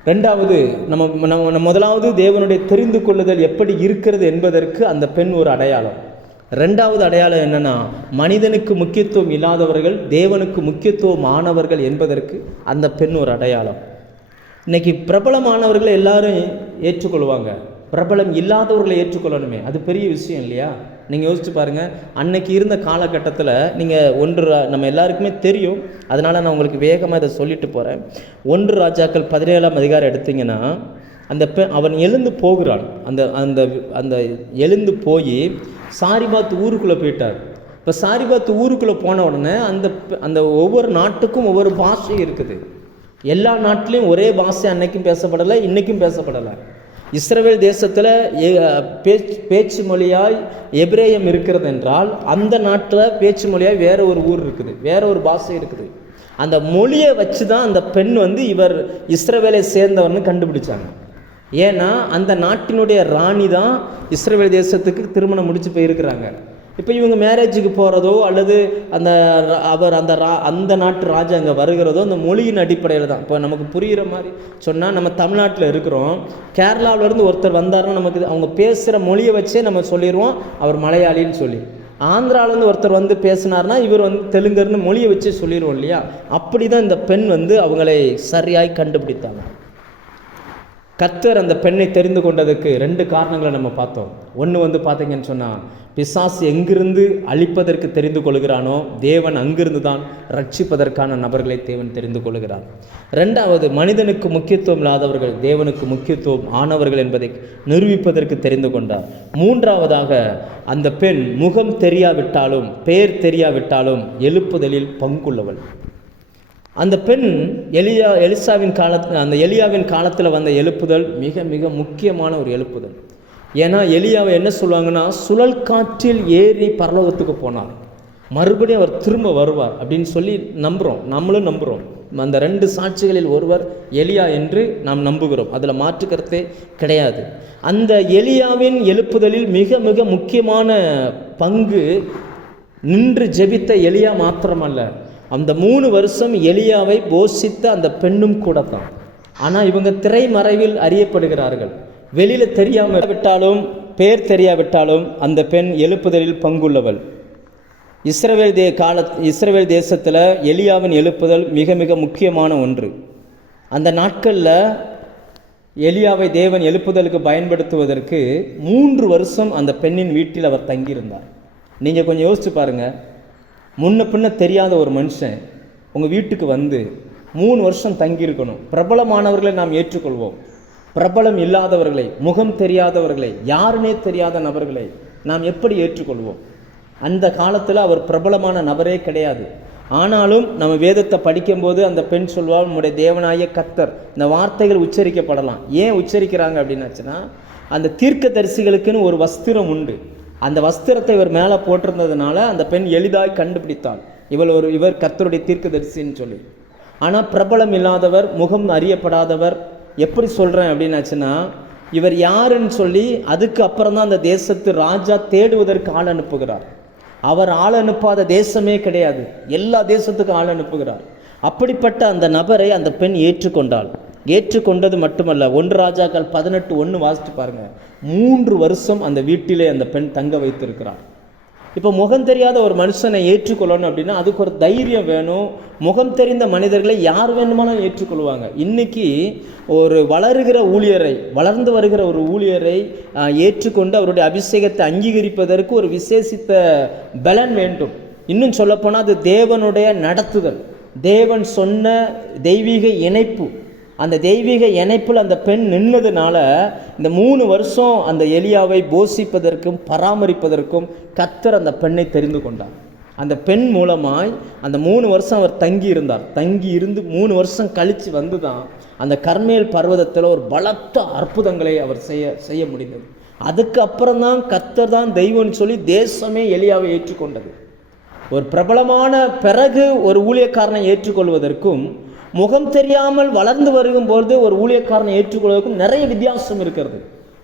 ரெண்டாவது, நம்ம முதலாவது தேவனுடைய தெரிந்து கொள்ளுதல் எப்படி இருக்கிறது என்பதற்கு அந்த பெண் ஒரு அடையாளம். ரெண்டாவது அடையாளம் என்னன்னா, மனிதனுக்கு முக்கியத்துவம் இல்லாதவர்கள் தேவனுக்கு முக்கியத்துவம் ஆனவர்கள் என்பதற்கு அந்த பெண் ஒரு அடையாளம். இன்னைக்கு பிரபலமானவர்களை எல்லாரும் ஏற்றுக்கொள்வாங்க, பிரபலம் இல்லாதவர்களை ஏற்றுக்கொள்ளணுமே, அது பெரிய விஷயம் இல்லையா? நீங்கள் யோசிச்சு பாருங்கள். அன்னைக்கு இருந்த காலகட்டத்தில் நீங்கள் நம்ம எல்லாருக்குமே தெரியும், அதனால் நான் உங்களுக்கு வேகமாக இதை சொல்லிட்டு போகிறேன். 1 ராஜாக்கள் 17ஆம் அதிகாரம் எடுத்திங்கன்னா, அவன் எழுந்து போகிறான். அந்த எழுந்து போய் சாரிபாத் ஊருக்குள்ளே போயிட்டார். இப்போ சாரிபாத் ஊருக்குள்ளே போன உடனே அந்த ஒவ்வொரு நாட்டுக்கும் ஒவ்வொரு பாஷை இருக்குது. எல்லா நாட்டிலையும் ஒரே பாஷை அன்னைக்கும் பேசப்படலை, இன்றைக்கும் பேசப்படலை. இஸ்ரவேல் தேசத்தில் பேச்சு மொழியாய் எபிரேயம் இருக்கிறது என்றால், அந்த நாட்டில் பேச்சு மொழியாய் வேற ஒரு ஊர் இருக்குது, வேற ஒரு பாஷை இருக்குது. அந்த மொழியை வச்சு தான் அந்த பெண் இவர் இஸ்ரவேலை சேர்ந்தவர்னு கண்டுபிடிச்சாங்க. ஏன்னா அந்த நாட்டினுடைய ராணி தான் இஸ்ரவேல் தேசத்துக்கு திருமணம் முடிச்சு போயிருக்கிறாங்க. இப்போ இவங்க மேரேஜுக்கு போகிறதோ அல்லது அந்த நாட்டு ராஜா அங்கே வருகிறதோ அந்த மொழியின் அடிப்படையில் தான். இப்போ நமக்கு புரிகிற மாதிரி சொன்னால், நம்ம தமிழ்நாட்டில் இருக்கிறோம், கேரளாவிலேருந்து ஒருத்தர் வந்தாருன்னா நமக்கு அவங்க பேசுகிற மொழியை வச்சே நம்ம சொல்லிடுவோம் அவர் மலையாளின்னு சொல்லி. ஆந்திராவிலேருந்து ஒருத்தர் பேசினார்னா இவர் தெலுங்குன்னு மொழியை வச்சு சொல்லிடுவோம் இல்லையா? அப்படி தான் இந்த பெண் அவங்களை சரியாய் கண்டுபிடித்தாங்க. கர்த்தர் அந்த பெண்ணை தெரிந்து கொண்டதுக்கு 2 காரணங்களை நம்ம பார்த்தோம். ஒன்று பார்த்தீங்கன்னு சொன்னால், பிசாசு எங்கிருந்து அழிப்பதற்கு தெரிந்து கொள்கிறானோ தேவன் அங்கிருந்து தான் ரட்சிப்பதற்கான நபர்களை தேவன் தெரிந்து கொள்கிறார். ரெண்டாவது, மனிதனுக்கு முக்கியத்துவம் இல்லாதவர்கள் தேவனுக்கு முக்கியத்துவம் ஆனவர்கள் என்பதை நிரூபிப்பதற்கு தெரிந்து கொண்டார். மூன்றாவதாக, அந்த பெண் முகம் தெரியாவிட்டாலும் பெயர் தெரியாவிட்டாலும் எழுப்புதலில் பங்குள்ளவள். அந்த பெண் எலியாவின் காலத்தில் வந்த எழுப்புதல் மிக மிக முக்கியமான ஒரு எழுப்புதல். ஏன்னா எலியாவை என்ன சொல்லுவாங்கன்னா, சுழல் காற்றில் ஏறி பரலோகத்துக்கு போனார், மறுபடியும் அவர் திரும்ப வருவார் அப்படின்னு சொல்லி நம்புகிறோம், நம்மளும் நம்புகிறோம். அந்த 2 சாட்சிகளில் ஒருவர் எலியா என்று நாம் நம்புகிறோம், அதில் மாற்றுக்கருத்தே கிடையாது. அந்த எலியாவின் எழுப்புதலில் மிக மிக முக்கியமான பங்கு நின்று ஜெபித்த எலியா மாத்திரமல்ல, அந்த 3 வருஷம் எலியாவை போஷித்த அந்த பெண்ணும் கூட தான். ஆனால் இவங்க திரைமறைவில் அறியப்படுகிறார்கள். வெளியில் தெரியாமல் விட்டாலும் பேர் தெரியாவிட்டாலும் அந்த பெண் எழுப்புதலில் பங்குள்ளவள். இஸ்ரவேல் தேசத்தில் எலியாவின் எழுப்புதல் மிக மிக முக்கியமான ஒன்று. அந்த நாட்களில் எலியாவை தேவன் எழுப்புதலுக்கு பயன்படுத்துவதற்கு 3 வருஷம் அந்த பெண்ணின் வீட்டில் அவர் தங்கியிருந்தார். நீங்கள் கொஞ்சம் யோசிச்சு பாருங்கள், முன்ன பின்ன தெரியாத ஒரு மனுஷன் உங்கள் வீட்டுக்கு 3 வருஷம் தங்கியிருக்கணும். பிரபலமானவர்களை நாம் ஏற்றுக்கொள்வோம், பிரபலம் இல்லாதவர்களை, முகம் தெரியாதவர்களை, யாருனே தெரியாத நபர்களை நாம் எப்படி ஏற்றுக்கொள்வோம்? அந்த காலத்தில் அவர் பிரபலமான நபரே கிடையாது. ஆனாலும் நம்ம வேதத்தை படிக்கும்போது அந்த பெண் சொல்வாள், நம்முடைய தேவனாய கர்த்தர். இந்த வார்த்தைகள் உச்சரிக்கப்படலாம். ஏன் உச்சரிக்கிறாங்க அப்படின்னாச்சுன்னா, அந்த தீர்க்கதரிசிகளுக்குன்னு ஒரு வஸ்திரம் உண்டு. அந்த வஸ்திரத்தை இவர் மேலே போட்டிருந்ததுனால அந்த பெண் எளிதாய் கண்டுபிடித்தாள், இவர் கர்த்தருடைய தீர்க்கதரிசின்னு சொல்லி. ஆனால் பிரபலம் இல்லாதவர், முகம் அறியப்படாதவர். எப்படி சொல்கிறேன் அப்படின்னாச்சுன்னா, இவர் யாருன்னு சொல்லி அதுக்கு அப்புறம் தான் அந்த தேசத்து ராஜா தேடுவதற்கு ஆள் அனுப்புகிறார். அவர் ஆள் அனுப்பாத தேசமே கிடையாது, எல்லா தேசத்துக்கும் ஆள் அனுப்புகிறார். அப்படிப்பட்ட அந்த நபரை அந்த பெண் ஏற்றுக்கொண்டாள். ஏற்றுக்கொண்டது மட்டுமல்ல, 1 ராஜாக்கள் 18:1 வாசித்து பாருங்க. 3 வருஷம் அந்த வீட்டிலே அந்த பெண் தங்க வைத்திருக்கிறார். இப்போ முகம் தெரியாத ஒரு மனுஷனை ஏற்றுக்கொள்ளணும் அப்படின்னா அதுக்கு ஒரு தைரியம் வேணும். முகம் தெரிந்த மனிதர்களை யார் வேணுமானாலும் ஏற்றுக்கொள்வாங்க. இன்னைக்கு ஒரு வளர்ந்து வருகிற ஒரு ஊழியரை ஏற்றுக்கொண்டு அவருடைய அபிஷேகத்தை அங்கீகரிப்பதற்கு ஒரு விசேஷித்த பலன் வேண்டும். இன்னும் சொல்லப்போனால் அது தேவனுடைய நடத்துதல், தேவன் சொன்ன தெய்வீக இணைப்பு. அந்த தெய்வீக இணைப்பில் அந்த பெண் நின்றதுனால இந்த 3 வருஷம் அந்த எலியாவை போஷிப்பதற்கும் பராமரிப்பதற்கும் கர்த்தர் அந்த பெண்ணை தெரிந்து கொண்டார். அந்த பெண் மூலமாய் அந்த 3 வருஷம் அவர் தங்கி இருந்து 3 வருஷம் கழித்து வந்து தான் அந்த கர்மேல் பர்வதத்தில் ஒரு பலத்த அற்புதங்களை அவர் செய்ய முடிந்தது. அதுக்கு அப்புறம் தான் கர்த்தர் தான் தெய்வம்னு சொல்லி தேசமே எலியாவை ஏற்றுக்கொண்டது. ஒரு பிரபலமான பிறகு ஒரு ஊழியக்காரனை ஏற்றுக்கொள்வதற்கும் முகம் தெரியாமல் வளர்ந்து வருகும்போது ஒரு ஊழியக்காரனை ஏற்றுக்கொள்வதற்கும் நிறைய வித்தியாசம் இருக்கிறது.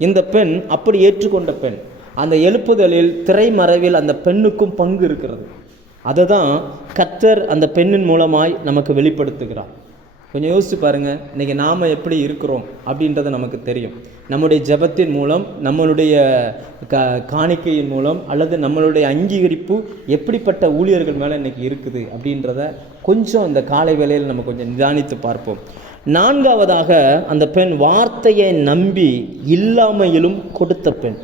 இந்த பெண் அப்படி ஏற்றுக்கொண்ட பெண். அந்த எழுப்புதலில் திரைமறைவில் அந்த பெண்ணுக்கும் பங்கு இருக்கிறது. அதை தான் கர்த்தர் அந்த பெண்ணின் மூலமாய் நமக்கு வெளிப்படுத்துகிறார். கொஞ்சம் யோசிச்சு பாருங்கள், இன்றைக்கி நாம் எப்படி இருக்கிறோம் அப்படின்றது நமக்கு தெரியும். நம்முடைய ஜெபத்தின் மூலம், நம்மளுடைய காணிக்கையின் மூலம், அல்லது நம்மளுடைய அங்கீகரிப்பு எப்படிப்பட்ட ஊழியர்கள் மேலே இன்றைக்கி இருக்குது அப்படின்றத கொஞ்சம் இந்த காலை வேளையில் நம்ம கொஞ்சம் நிதானித்து பார்ப்போம். 4வதாக அந்த பெண் வார்த்தையை நம்பி இல்லாமையிலும் கொடுத்த பெண்.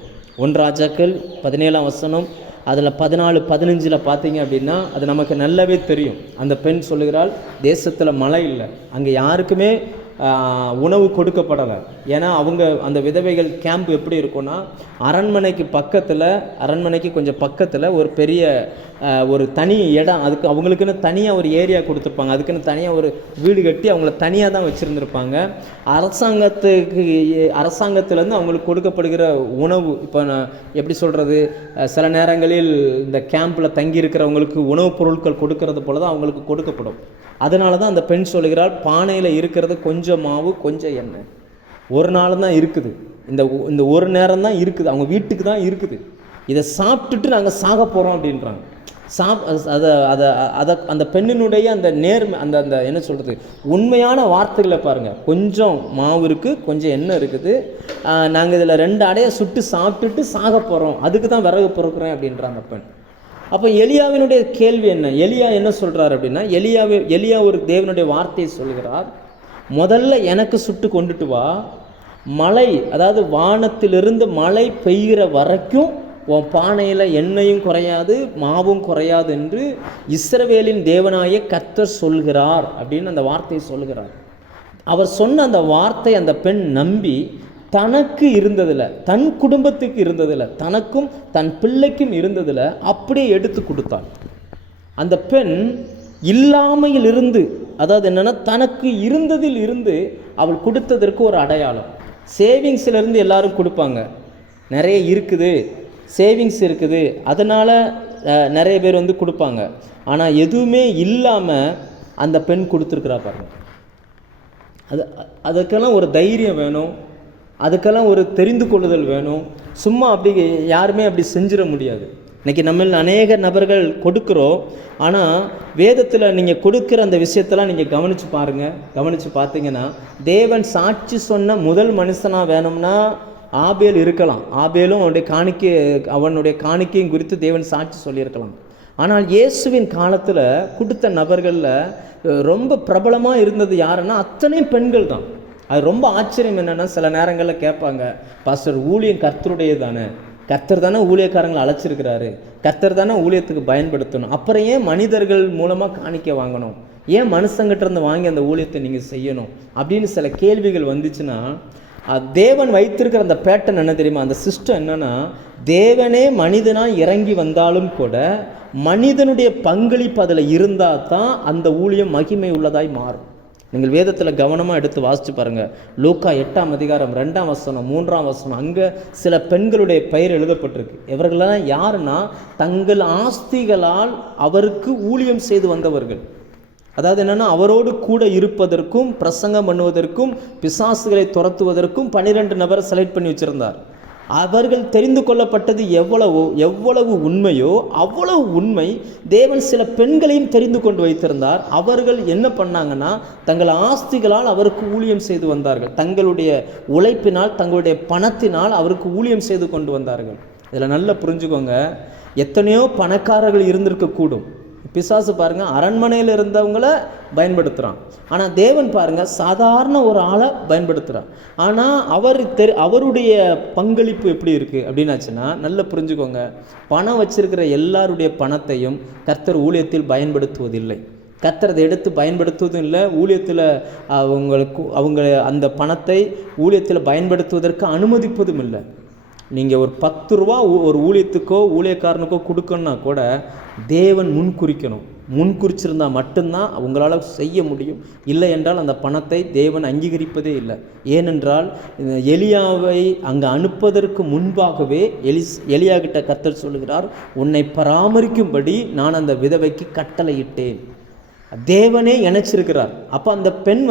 1 ராஜாக்கள் 17ஆம் வசனம் அதில் 14-15 பார்த்தீங்க அப்படின்னா அது நமக்கு நல்லாவே தெரியும். அந்த பெண் சொல்லுகிறாள், தேசத்தில் மழை இல்லை, அங்கே யாருக்குமே உணவு கொடுக்கப்படலை. ஏன்னா அவங்க அந்த விதவைகள் கேம்ப் எப்படி இருக்குன்னா அரண்மனைக்கு கொஞ்சம் பக்கத்தில் ஒரு பெரிய ஒரு தனி இடம், அதுக்கு அவங்களுக்குன்னு தனியாக ஒரு ஏரியா கொடுத்துருப்பாங்க, அதுக்குன்னு தனியாக ஒரு வீடு கட்டி அவங்கள தனியாக தான் வச்சுருந்துருப்பாங்க. அரசாங்கத்திலேருந்து அவங்களுக்கு கொடுக்கப்படுகிற உணவு, இப்போ நான் எப்படி சொல்கிறது, சில நேரங்களில் இந்த கேம்பில் தங்கி இருக்கிறவங்களுக்கு உணவுப் பொருட்கள் கொடுக்கறது போல தான் அவங்களுக்கு கொடுக்கப்படும். அதனால தான் அந்த பெண் சொல்லுகிறாள், பானையில் இருக்கிறது கொஞ்சம் மாவு கொஞ்சம் எண்ணெய், ஒரு நாள் தான் இருக்குது, இந்த ஒரு நேரம் தான் இருக்குது, அவங்க வீட்டுக்கு தான் இருக்குது, இதை சாப்பிட்டுட்டு நாங்கள் சாக போகிறோம் அப்படின்றாங்க. அந்த பெண்ணினுடைய அந்த நேர்மை, அந்த என்ன சொல்கிறது, உண்மையான வார்த்தைகளை பாருங்கள். கொஞ்சம் மாவு இருக்குது, கொஞ்சம் எண்ணெய் இருக்குது, நாங்கள் இதில் 2 அடையை சுட்டு சாப்பிட்டுட்டு சாக போகிறோம், அதுக்கு தான் விறகு பொறுக்கிறேன் அப்படின்றான் அந்த பெண். அப்போ எலியாவினுடைய கேள்வி என்ன? எலியா என்ன சொல்கிறார் அப்படின்னா, எலியா ஒரு தேவனுடைய வார்த்தையை சொல்கிறார், முதல்ல எனக்கு சுட்டு கொண்டுட்டு வா, மழை, அதாவது வானத்திலிருந்து மழை பெய்கிற வரைக்கும் உன் பானையில் எண்ணெயும் குறையாது மாவும் குறையாது என்று இஸ்ரவேலின் தேவனாய கர்த்தர் சொல்கிறார் அப்படின்னு அந்த வார்த்தையை சொல்கிறார். அவர் சொன்ன அந்த வார்த்தை அந்த பெண் நம்பி தனக்கு இருந்ததில், தன் குடும்பத்துக்கு இருந்ததில், தனக்கும் தன் பிள்ளைக்கும் இருந்ததில் அப்படியே எடுத்து கொடுத்தாள். அந்த பெண் இல்லாமையில் இருந்து, அதாவது என்னென்னா தனக்கு இருந்ததில் இருந்து அவள் கொடுத்ததற்கு ஒரு அடையாளம். சேவிங்ஸிலிருந்து எல்லாரும் கொடுப்பாங்க, நிறைய இருக்குது, சேவிங்ஸ் இருக்குது, அதனால் நிறைய பேர் வந்து கொடுப்பாங்க. ஆனால் எதுவுமே இல்லாமல் அந்த பெண் கொடுத்துருக்குறா பாருங்க. அதுக்கெல்லாம் ஒரு தைரியம் வேணும், அதுக்கெல்லாம் ஒரு தெரிந்து கொள்ளுதல் வேணும். சும்மா அப்படி யாருமே அப்படி செஞ்சிட முடியாது. இன்றைக்கி நம்ம அநேக நபர்கள் கொடுக்குறோம், ஆனால் வேதத்தில் நீங்கள் கொடுக்குற அந்த விஷயத்தெல்லாம் நீங்கள் கவனித்து பார்த்தீங்கன்னா, தேவன் சாட்சி சொன்ன முதல் மனுஷனாக வேணும்னா ஆபேல் இருக்கலாம். ஆபேலும் அவனுடைய காணிக்கையும் குறித்து தேவன் சாட்சி சொல்லியிருக்கலாம். ஆனால் இயேசுவின் காலத்தில் கொடுத்த நபர்களில் ரொம்ப பிரபலமாக இருந்தது யாருன்னா அத்தனை பெண்கள் தான். அது ரொம்ப ஆச்சரியம் என்னென்னா, சில நேரங்களில் கேட்பாங்க, பாஸ்டர் ஊழியம் கர்த்தருடைய தானே, கர்த்தர் தானே ஊழியக்காரங்களை அழைச்சிருக்கிறாரு, கர்த்தர் தானே ஊழியத்துக்கு பயன்படுத்தணும், அப்புறம் ஏன் மனிதர்கள் மூலமாக காணிக்க வாங்கணும், ஏன் மனுஷங்கிட்ட இருந்து வாங்கி அந்த ஊழியத்தை நீங்கள் செய்யணும் அப்படின்னு சில கேள்விகள் வந்துச்சுன்னா, தேவன் வைத்திருக்கிற அந்த பேட்டர்ன் என்ன தெரியுமா, அந்த சிஸ்டம் என்னன்னா, தேவனே மனிதனாக இறங்கி வந்தாலும் கூட மனிதனுடைய பங்களிப்பு அதில் இருந்தால் தான் அந்த ஊழியம் மகிமை உள்ளதாய் மாறும். நீங்கள் வேதத்தில் கவனமாக எடுத்து வாசித்து பாருங்கள். லூக்கா 8ஆம் அதிகாரம் 2ஆம் வசனம் 3ஆம் வசனம், அங்கே சில பெண்களுடைய பெயர் எழுதப்பட்டிருக்கு. இவர்களெல்லாம் யாருன்னா, தங்கள் ஆஸ்திகளால் அவருக்கு ஊழியம் செய்து வந்தவர்கள். அதாவது என்னென்னா, அவரோடு கூட இருப்பதற்கும் பிரசங்கம் பண்ணுவதற்கும் பிசாசுகளை துரத்துவதற்கும் 12 நபரை செலக்ட் பண்ணி வச்சுருந்தார். அவர்கள் தெரிந்து கொள்ளப்பட்டது எவ்வளவு உண்மையோ அவ்வளவு உண்மை தேவன் சில பெண்களையும் தெரிந்து கொண்டு வைத்திருந்தார். அவர்கள் என்ன பண்ணாங்கன்னா, தங்கள் ஆஸ்திகளால் அவருக்கு ஊழியம் செய்து வந்தார்கள். தங்களுடைய உழைப்பினால், தங்களுடைய பணத்தினால் அவருக்கு ஊழியம் செய்து கொண்டு வந்தார்கள். இதில் நல்லா புரிஞ்சுக்கோங்க, எத்தனையோ பணக்காரர்கள் இருந்திருக்கக்கூடும். பிசாசு பாருங்கள், அரண்மனையில் இருந்தவங்கள பயன்படுத்துகிறான். ஆனால் தேவன் பாருங்கள், சாதாரண ஒரு ஆளை பயன்படுத்துகிறான். ஆனால் அவருடைய பங்களிப்பு எப்படி இருக்குது அப்படின்னாச்சுன்னா, நல்லா புரிஞ்சுக்கோங்க, பணம் வச்சிருக்கிற எல்லாருடைய பணத்தையும் கர்த்தர் ஊழியத்தில் பயன்படுத்துவதில்லை. கர்த்தர் அதை எடுத்து பயன்படுத்துவதும் இல்லை. ஊழியத்தில் அவங்க அந்த பணத்தை ஊழியத்தில் பயன்படுத்துவதற்கு அனுமதிப்பதும் இல்லை. நீங்கள் ஒரு 10 ரூபா ஒரு ஊழியத்துக்கோ ஊழியக்காரனுக்கோ கொடுக்கணுன்னா கூட தேவன் முன்குறிச்சிருந்தால் மட்டும்தான் அவங்களால செய்ய முடியும். இல்லை என்றால் அந்த பணத்தை தேவன் அங்கீகரிப்பதே இல்லை. ஏனென்றால் எலியாவை அங்கே அனுப்பதற்கு முன்பாகவே எலியா கிட்ட கர்த்தர் சொல்லுகிறார், உன்னை பராமரிக்கும்படி நான் அந்த விதவைக்கு கட்டளையிட்டேன். தேவனே இணைச்சிருக்கிறார். அப்போ அந்த பெண்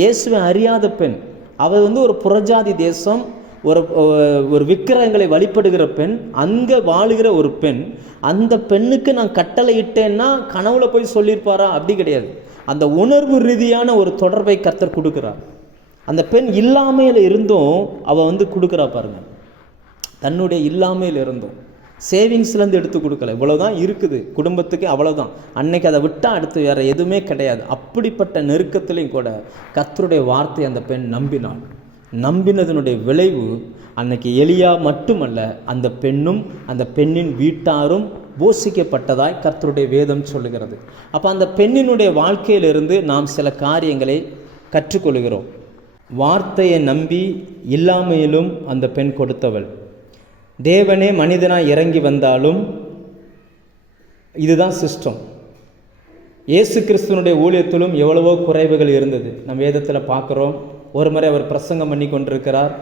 இயேசுவை அறியாத பெண். அவள் ஒரு புறஜாதி தேசம், ஒரு விக்கிரகங்களை வழிபடுகிற பெண், அங்கே வாழுகிற ஒரு பெண். அந்த பெண்ணுக்கு நான் கட்டளையிட்டேன்னா கனவுல போய் சொல்லியிருப்பாரா? அப்படி கிடையாது. அந்த உணர்வு ரீதியான ஒரு தொடர்பை கர்த்தர் கொடுக்குறார். அந்த பெண் இல்லாமையில் இருந்தும் அவள் கொடுக்குறா பாருங்க. தன்னுடைய இல்லாமையில் இருந்தும் சேவிங்ஸ்லேருந்து எடுத்து கொடுக்கல. இவ்வளோதான் இருக்குது குடும்பத்துக்கு, அவ்வளோதான். அன்னைக்கு அதை விட்டால் அடுத்து வேறு எதுவுமே கிடையாது. அப்படிப்பட்ட நெருக்கத்திலையும் கூட கர்த்தருடைய வார்த்தை அந்த பெண் நம்பினதனுடைய விளைவு அன்னைக்கு எலியா மட்டுமல்ல, அந்த பெண்ணும் அந்த பெண்ணின் வீட்டாரும் போஷிக்கப்பட்டதாய் கர்த்தருடைய வேதம் சொல்லுகிறது. அப்போ அந்த பெண்ணினுடைய வாழ்க்கையிலிருந்து நாம் சில காரியங்களை கற்றுக்கொள்கிறோம். வார்த்தையை நம்பி இல்லாமையிலும் அந்த பெண் கொடுத்தவள். தேவனே மனிதனாக இறங்கி வந்தாலும் இதுதான் சிஸ்டம். இயேசு கிறிஸ்துவனுடைய ஊழியத்திலும் எவ்வளவோ குறைவுகள் இருந்தது. நம்ம வேதத்தில் பார்க்குறோம். ஒரு முறை அவர் பிரசங்கம் பண்ணி கொண்டிருக்கிறார்.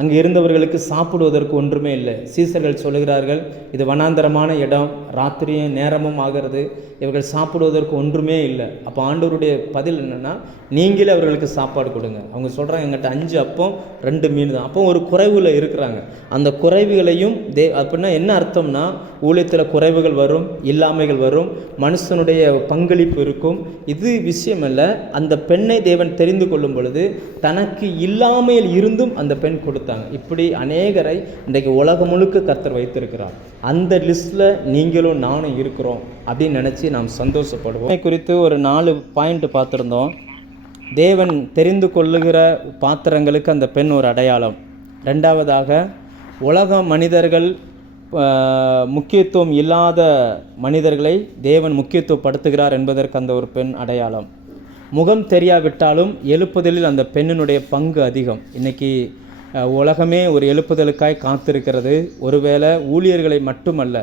அங்கே இருந்தவர்களுக்கு சாப்பிடுவதற்கு ஒன்றுமே இல்லை. சீசர்கள் சொல்லுகிறார்கள், இது வனாந்தரமான இடம், ராத்திரியும் நேரமும் ஆகிறது, இவர்கள் சாப்பிடுவதற்கு ஒன்றுமே இல்லை. அப்போ ஆண்டவருடைய பதில் என்னென்னா, நீங்களே அவர்களுக்கு சாப்பாடு கொடுங்க. அவங்க சொல்கிறாங்க, எங்கிட்ட 5 அப்பம் 2 மீன் தான். அப்போ ஒரு குறைவில் இருக்கிறாங்க. அந்த குறைவுகளையும் அப்படின்னா என்ன அர்த்தம்னா, ஊழியத்தில் குறைவுகள் வரும், இல்லாமைகள் வரும், மனுஷனுடைய பங்களிப்பு இருக்கும். இது விஷயம் அல்ல. அந்த பெண்ணை தேவன் தெரிந்து கொள்ளும் பொழுது தனக்கு இல்லாமையில் இருந்தும் அந்த பெண் கொடுத்தாங்க. இப்படி அநேகரை இன்றைக்கு உலகம் முழுக்க கர்த்தர் வைத்திருக்கிறார். அந்த லிஸ்ட்டில் நீங்களும் நானும் இருக்கிறோம் அப்படின்னு நினச்சி நாம் சந்தோஷப்படுவோம். குறித்து ஒரு 4 பாயிண்ட் பார்த்துருந்தோம். தேவன் தெரிந்து கொள்ளுகிற பாத்திரங்களுக்கு அந்த பெண் ஒரு அடையாளம். 2வதாக, உலக மனிதர்கள் முக்கியத்துவம் இல்லாத மனிதர்களை தேவன் முக்கியத்துவப்படுத்துகிறார் என்பதற்கு அந்த ஒரு பெண் அடையாளம். முகம் தெரியாவிட்டாலும் எழுப்புதலில் அந்த பெண்ணினுடைய பங்கு அதிகம். இன்றைக்கி உலகமே ஒரு எழுப்புதலுக்காய் காத்திருக்கிறது. ஒருவேளை ஊழியர்களை மட்டுமல்ல,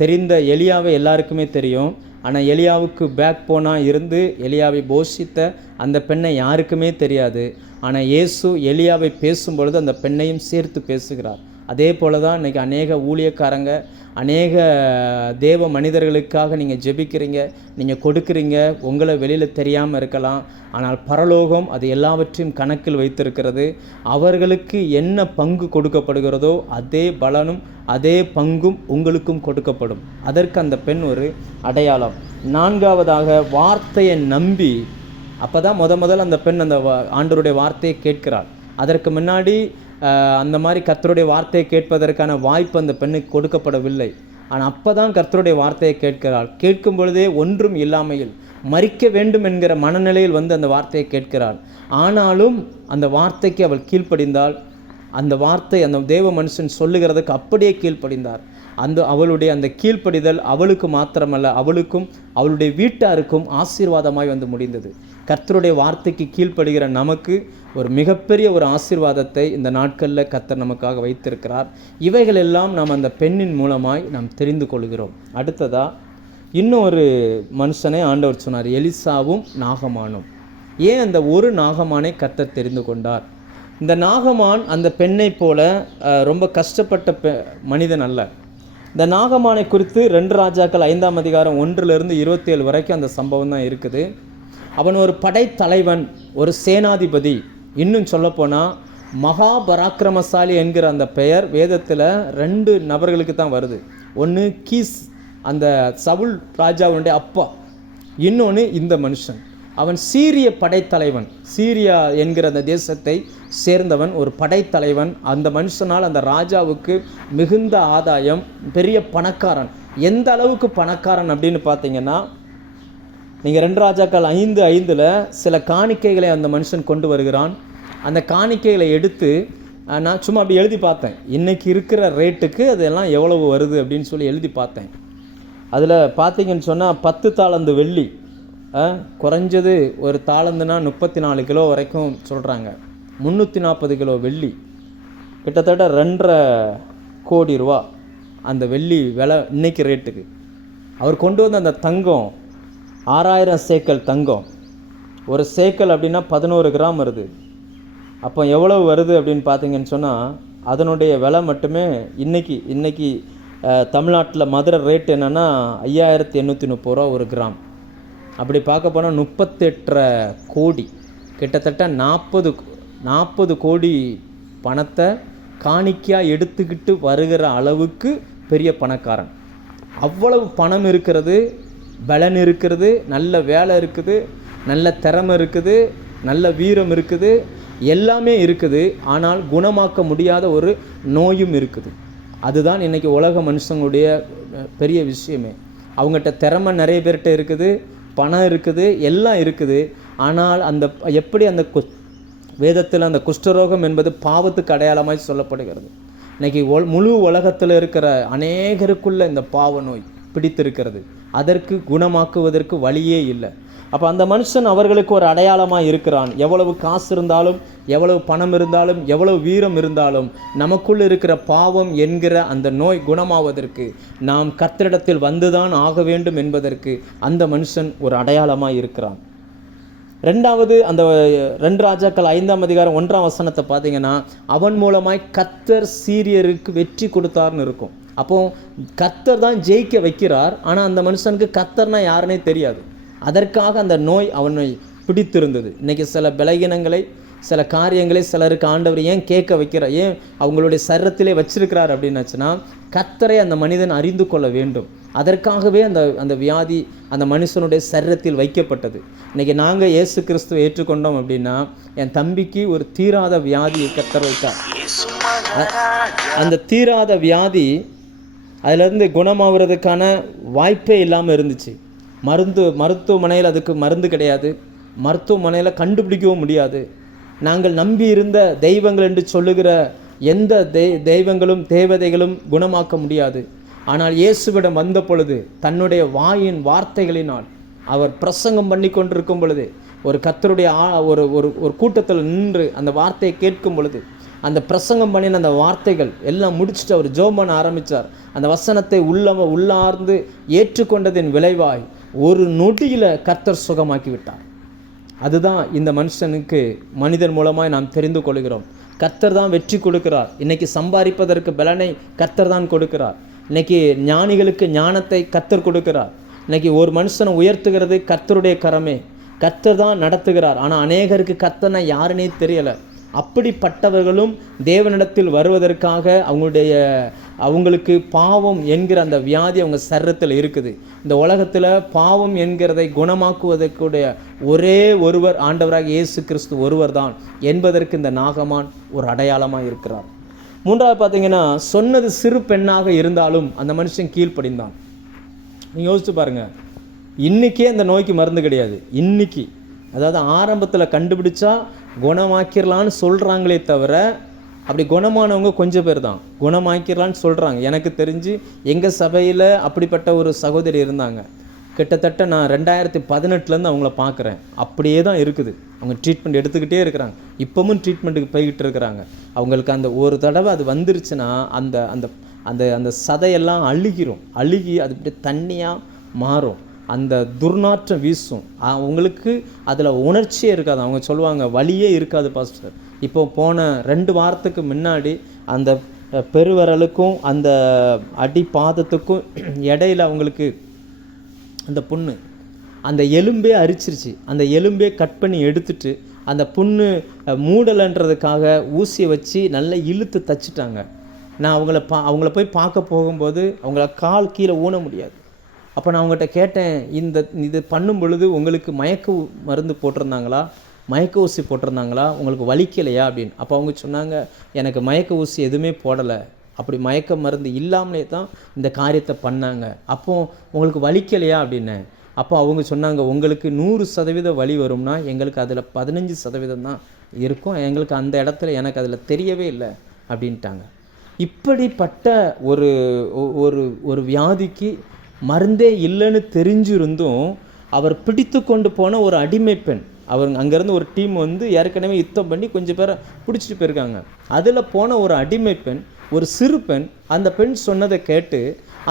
தெரிந்த எலியாவை எல்லாருக்குமே தெரியும். ஆனால் எலியாவுக்கு பேக் போனாக இருந்து எலியாவை போஷித்த அந்த பெண்ணை யாருக்குமே தெரியாது. ஆனால் இயேசு எலியாவை பேசும்பொழுது அந்த பெண்ணையும் சேர்த்து பேசுகிறார். அதே போல தான் இன்றைக்கி அநேக ஊழியக்காரங்க, அநேக தேவ மனிதர்களுக்காக நீங்கள் ஜெபிக்கிறீங்க, நீங்கள் கொடுக்குறீங்க. உங்களை வெளியில் தெரியாமல் இருக்கலாம், ஆனால் பரலோகம் அது எல்லாவற்றையும் கணக்கில் வைத்திருக்கிறது. அவர்களுக்கு என்ன பங்கு கொடுக்கப்படுகிறதோ அதே பலனும் அதே பங்கும் உங்களுக்கும் கொடுக்கப்படும். அதற்கு அந்த பெண் ஒரு அடையாளம். 4வதாக, வார்த்தையை நம்பி. அப்போ தான் முதல்ல அந்த பெண் அந்த ஆண்டவருடைய வார்த்தையை கேட்கிறாள். அதற்கு முன்னாடி அந்த மாதிரி கர்த்தருடைய வார்த்தையை கேட்பதற்கான வாய்ப்பு அந்த பெண்ணுக்கு கொடுக்கப்படவில்லை. ஆனால் அப்போ தான் கர்த்தருடைய வார்த்தையை கேட்கிறாள். கேட்கும் பொழுதே ஒன்றும் இல்லாமையில் மரிக்க வேண்டும் என்கிற மனநிலையில் அந்த வார்த்தையை கேட்கிறாள். ஆனாலும் அந்த வார்த்தைக்கு அவள் கீழ்ப்படிந்தாள். அந்த வார்த்தை அந்த தேவ மனுஷன் சொல்லுகிறதுக்கு அப்படியே கீழ்ப்படிந்தார். அவளுடைய அந்த கீழ்ப்படிதல் அவளுக்கு மாத்திரமல்ல, அவளுக்கும் அவளுடைய வீட்டாருக்கும் ஆசீர்வாதமாய் முடிந்தது. கர்த்தருடைய வார்த்தைக்கு கீழ்ப்படுகிற நமக்கு ஒரு மிகப்பெரிய ஒரு ஆசீர்வாதத்தை இந்த நாட்களில் கர்த்தர் நமக்காக வைத்திருக்கிறார். இவைகள் எல்லாம் நாம் அந்த பெண்ணின் மூலமாய் நாம் தெரிந்து கொள்கிறோம். அடுத்ததாக இன்னும் ஒரு மனுஷனை ஆண்டவர் சொன்னார், எலிசாவும் நாகமானும். ஏன் அந்த ஒரு நாகமானை கர்த்தர் தெரிந்து கொண்டார்? இந்த நாகமான் அந்த பெண்ணை போல ரொம்ப கஷ்டப்பட்ட மனிதன் அல்ல. இந்த நாகமானை குறித்து 2 ராஜாக்கள் 5ஆம் அதிகாரம் 1-27 வரைக்கும் அந்த சம்பவம் தான் இருக்குது. அவன் ஒரு படைத்தலைவன், ஒரு சேனாதிபதி. இன்னும் சொல்லப்போனால் மகாபராக்கிரமசாலி என்கிற அந்த பெயர் வேதத்தில் 2 நபர்களுக்கு தான் வருது. ஒன்று கீஸ், அந்த சவுல் ராஜாவுடைய அப்பா. இன்னொன்று இந்த மனுஷன். அவன் சீரிய படைத்தலைவன், சீரியா என்கிற அந்த தேசத்தை சேர்ந்தவன், ஒரு படைத்தலைவன். அந்த மனுஷனால் அந்த ராஜாவுக்கு மிகுந்த ஆதாயம், பெரிய பணக்காரன். எந்த அளவுக்கு பணக்காரன் அப்படின்னு பார்த்தீங்கன்னா, நீங்கள் 2 ராஜாக்கள் 5:5 சில காணிக்கைகளை அந்த மனுஷன் கொண்டு வருகிறான். அந்த காணிக்கைகளை எடுத்து நான் சும்மா அப்படி எழுதி பார்த்தேன், இன்றைக்கி இருக்கிற ரேட்டுக்கு அதெல்லாம் எவ்வளவு வருது அப்படின்னு சொல்லி எழுதி பார்த்தேன். அதில் பார்த்தீங்கன்னு சொன்னால் 10 தாளந்து வெள்ளி, குறைஞ்சது ஒரு தாளந்துனா 34 கிலோ வரைக்கும் சொல்கிறாங்க. 340 கிலோ வெள்ளி, கிட்டத்தட்ட 2.5 கோடி ரூபா அந்த வெள்ளி விலை இன்னைக்கு ரேட்டுக்கு. அவர் கொண்டு வந்த அந்த தங்கம் 6000 சேக்கல் தங்கம். ஒரு சேக்கல் அப்படின்னா 11 கிராம் வருது. அப்போ எவ்வளவு வருது அப்படின்னு பார்த்தீங்கன்னு சொன்னால் அதனுடைய விலை மட்டுமே இன்னைக்கு தமிழ்நாட்டில் மதுரை ரேட் என்னென்னா 5830 ரூபா ஒரு கிராம். அப்படி பார்க்க போனால் 38.5 கோடி, கிட்டத்தட்ட 40 கோடி பணத்தை காணிக்கையாக எடுத்துக்கிட்டு வருகிற அளவுக்கு பெரிய பணக்காரன். அவ்வளவு பணம் இருக்கிறது, பலன் இருக்கிறது, நல்ல வேலை இருக்குது, நல்ல திறமை இருக்குது, நல்ல வீரம் இருக்குது, எல்லாமே இருக்குது. ஆனால் குணமாக்க முடியாத ஒரு நோயும் இருக்குது. அதுதான் இன்றைக்கி உலக மனுஷங்களுடைய பெரிய விஷயமே. அவங்ககிட்ட திறமை நிறைய பேர்கிட்ட இருக்குது, பணம் இருக்குது, எல்லாம் இருக்குது. ஆனால் அந்த எப்படி அந்த வேதத்தில் அந்த குஷ்டரோகம் என்பது பாவத்துக்கு அடையாளமாய் சொல்லப்படுகிறது. இன்றைக்கி முழு உலகத்தில் இருக்கிற அநேகருக்குள்ள இந்த பாவ நோய் பிடித்திருக்கிறது. அதற்கு குணமாக்குவதற்கு வழியே இல்லை. அப்போ அந்த மனுஷன் அவர்களுக்கு ஒரு அடையாளமாக இருக்கிறான். எவ்வளவு காசு இருந்தாலும், எவ்வளவு பணம் இருந்தாலும், எவ்வளவு வீரம் இருந்தாலும், நமக்குள் இருக்கிற பாவம் என்கிற அந்த நோய் குணமாவதற்கு நாம் கர்த்தரிடத்தில் வந்துதான் ஆக வேண்டும் என்பதற்கு அந்த மனுஷன் ஒரு அடையாளமாக இருக்கிறான். 2வது அந்த 2 ராஜாக்கள் 5ஆம் அதிகாரம் 1ஆம் வசனத்தை பார்த்தீங்கன்னா, அவன் மூலமாய் கர்த்தர் சீரியருக்கு வெற்றி கொடுத்தார்னு இருக்கும். அப்போ கர்த்தர் தான் ஜெயிக்க வைக்கிறார். ஆனால் அந்த மனுஷனுக்கு கர்த்தர்னா யாருன்னே தெரியாது. அதற்காக அந்த நோய் அவனை பிடித்திருந்தது. இன்றைக்கி சில பலகீனங்களை, சில காரியங்களை சிலருக்கு ஆண்டவர் ஏன் கேட்க வைக்கிறார், ஏன் அவங்களுடைய சரீரத்திலே வச்சிருக்கிறார் அப்படின்னாச்சுன்னா, கர்த்தரை அந்த மனிதன் அறிந்து கொள்ள வேண்டும். அதற்காகவே அந்த வியாதி அந்த மனுஷனுடைய சரீரத்தில் வைக்கப்பட்டது. இன்றைக்கி நாங்கள் இயேசு கிறிஸ்துவை ஏற்றுக்கொண்டோம் அப்படின்னா, என் தம்பிக்கு ஒரு தீராத வியாதியை கர்த்தர் வைத்தார். அந்த தீராத வியாதி அதிலிருந்து குணமாகிறதுக்கான வாய்ப்பே இல்லாமல் இருந்துச்சு. மருத்துவமனையில் அதுக்கு மருந்து கிடையாது, மருத்துவமனையில் கண்டுபிடிக்கவும் முடியாது. நாங்கள் நம்பி இருந்த தெய்வங்கள் என்று சொல்லுகிற எந்த தெய்வங்களும் தேவதைகளும் குணமாக்க முடியாது. ஆனால் இயேசுவிடம் வந்த பொழுது தன்னுடைய வாயின் வார்த்தைகளினால் அவர் பிரசங்கம் பண்ணி கொண்டிருக்கும் பொழுது, ஒரு கர்த்தருடைய ஒரு கூட்டத்தில் நின்று அந்த வார்த்தையை கேட்கும் பொழுது, அந்த பிரசங்கம் பண்ணின அந்த வார்த்தைகள் எல்லாம் முடிச்சுட்டு அவர் ஜெபம் பண்ண ஆரம்பித்தார். அந்த வசனத்தை உள்ளார்ந்து ஏற்றுக்கொண்டதின் விளைவாய் ஒரு நொடியில் கர்த்தர் சுகமாக்கி விட்டார். அதுதான் இந்த மனுஷனுக்கு மனிதன் மூலமாய் நாம் தெரிந்து கொள்கிறோம். கர்த்தர் தான் வெற்றி கொடுக்கிறார். இன்றைக்கி சம்பாதிப்பதற்கு பலனை கர்த்தர் தான் கொடுக்கிறார். இன்றைக்கி ஞானிகளுக்கு ஞானத்தை கர்த்தர் கொடுக்கிறார். இன்றைக்கி ஒரு மனுஷனை உயர்த்துகிறது கர்த்தருடைய கரமே. கர்த்தர் தான் நடத்துகிறார். ஆனால் அநேகருக்கு கர்த்தனை யாருன்னே தெரியலை. அப்படிப்பட்டவர்களும் தேவனிடத்தில் வருவதற்காக அவங்களுக்கு பாவம் என்கிற அந்த வியாதி அவங்க சரீரத்தில் இருக்குது. இந்த உலகத்தில் பாவம் என்கிறதை குணமாக்குவதற்குடைய ஒரே ஒருவர் ஆண்டவராக இயேசு கிறிஸ்து ஒருவர் தான் என்பதற்கு இந்த நாகமான் ஒரு அடையாளமாக இருக்கிறார். 3வது பார்த்தீங்கன்னா, சொன்னது சிறு பெண்ணாக இருந்தாலும் அந்த மனுஷன் கீழ்ப்படிந்தான். நீங்கள் யோசிச்சு பாருங்கள், இன்றைக்கே அந்த நோய்க்கு மருந்து கிடையாது. இன்றைக்கி அதாவது ஆரம்பத்தில் கண்டுபிடிச்சா குணமாக்கிடலான்னு சொல்கிறாங்களே தவிர, அப்படி குணமானவங்க கொஞ்சம் பேர் தான். குணமாக்கிடலான்னு சொல்கிறாங்க. எனக்கு தெரிஞ்சு எங்கள் சபையில் அப்படிப்பட்ட ஒரு சகோதரி இருந்தாங்க. கிட்டத்தட்ட நான் 2018 அவங்கள பார்க்குறேன். அப்படியே தான் இருக்குது. அவங்க ட்ரீட்மெண்ட் எடுத்துக்கிட்டே இருக்கிறாங்க. இப்போவும் ட்ரீட்மெண்ட்டுக்கு போய்கிட்டு இருக்கிறாங்க. அவங்களுக்கு அந்த ஒரு தடவை அது வந்துருச்சுன்னா அந்த அந்த அந்த அந்த சதையெல்லாம் அழுகி அது இப்படி தண்ணியாக மாறும். அந்த துர்நாற்றம் வீசும். அவங்களுக்கு அதில் உணர்ச்சியே இருக்காது. அவங்க சொல்லுவாங்க, வலியே இருக்காது பாஸ்டர். இப்போ போன 2 வாரத்துக்கு முன்னாடி அந்த பெருவிரலுக்கும் அந்த அடி பாதத்துக்கும் இடையில அவங்களுக்கு அந்த புண்ணு, அந்த எலும்பே அரிச்சிருச்சு. அந்த எலும்பே கட் பண்ணி எடுத்துட்டு அந்த புண்ணு மூடலைன்றதுக்காக ஊசியை வச்சு நல்லா இழுத்து தச்சுட்டாங்க. நான் அவங்கள போய் பார்க்க போகும்போது அவங்கள கால் கீழே ஊன முடியாது. அப்போ நான் அவங்ககிட்ட கேட்டேன், இது பண்ணும் பொழுது உங்களுக்கு மயக்க மருந்து போட்டிருந்தாங்களா, மயக்க ஊசி போட்டிருந்தாங்களா, உங்களுக்கு வலிக்கலையா அப்படின்னு. அப்போ அவங்க சொன்னாங்க, எனக்கு மயக்க ஊசி எதுவுமே போடலை, அப்படி மயக்க மருந்து இல்லாமலே தான் இந்த காரியத்தை பண்ணாங்க. அப்போது உங்களுக்கு வலிக்கலையா அப்படின்னு. அப்போ அவங்க சொன்னாங்க, உங்களுக்கு 100% வலி வரும்னா எங்களுக்கு அதில் 15% தான் இருக்கும், எங்களுக்கு அந்த இடத்துல எனக்கு அதில் தெரியவே இல்லை அப்படின்ட்டாங்க. இப்படிப்பட்ட ஒரு ஒரு ஒரு வியாதிக்கு மருந்தே இல்லைன்னு தெரிஞ்சிருந்தும் அவர் பிடித்து கொண்டு போன ஒரு அடிமை பெண், அவர் அங்கேருந்து ஒரு டீம் வந்து ஏற்கனவே யுத்தம் பண்ணி கொஞ்சம் பேரை பிடிச்சிட்டு போயிருக்காங்க. அதில் போன ஒரு அடிமை பெண், ஒரு சிறு பெண், அந்த பெண் சொன்னதை கேட்டு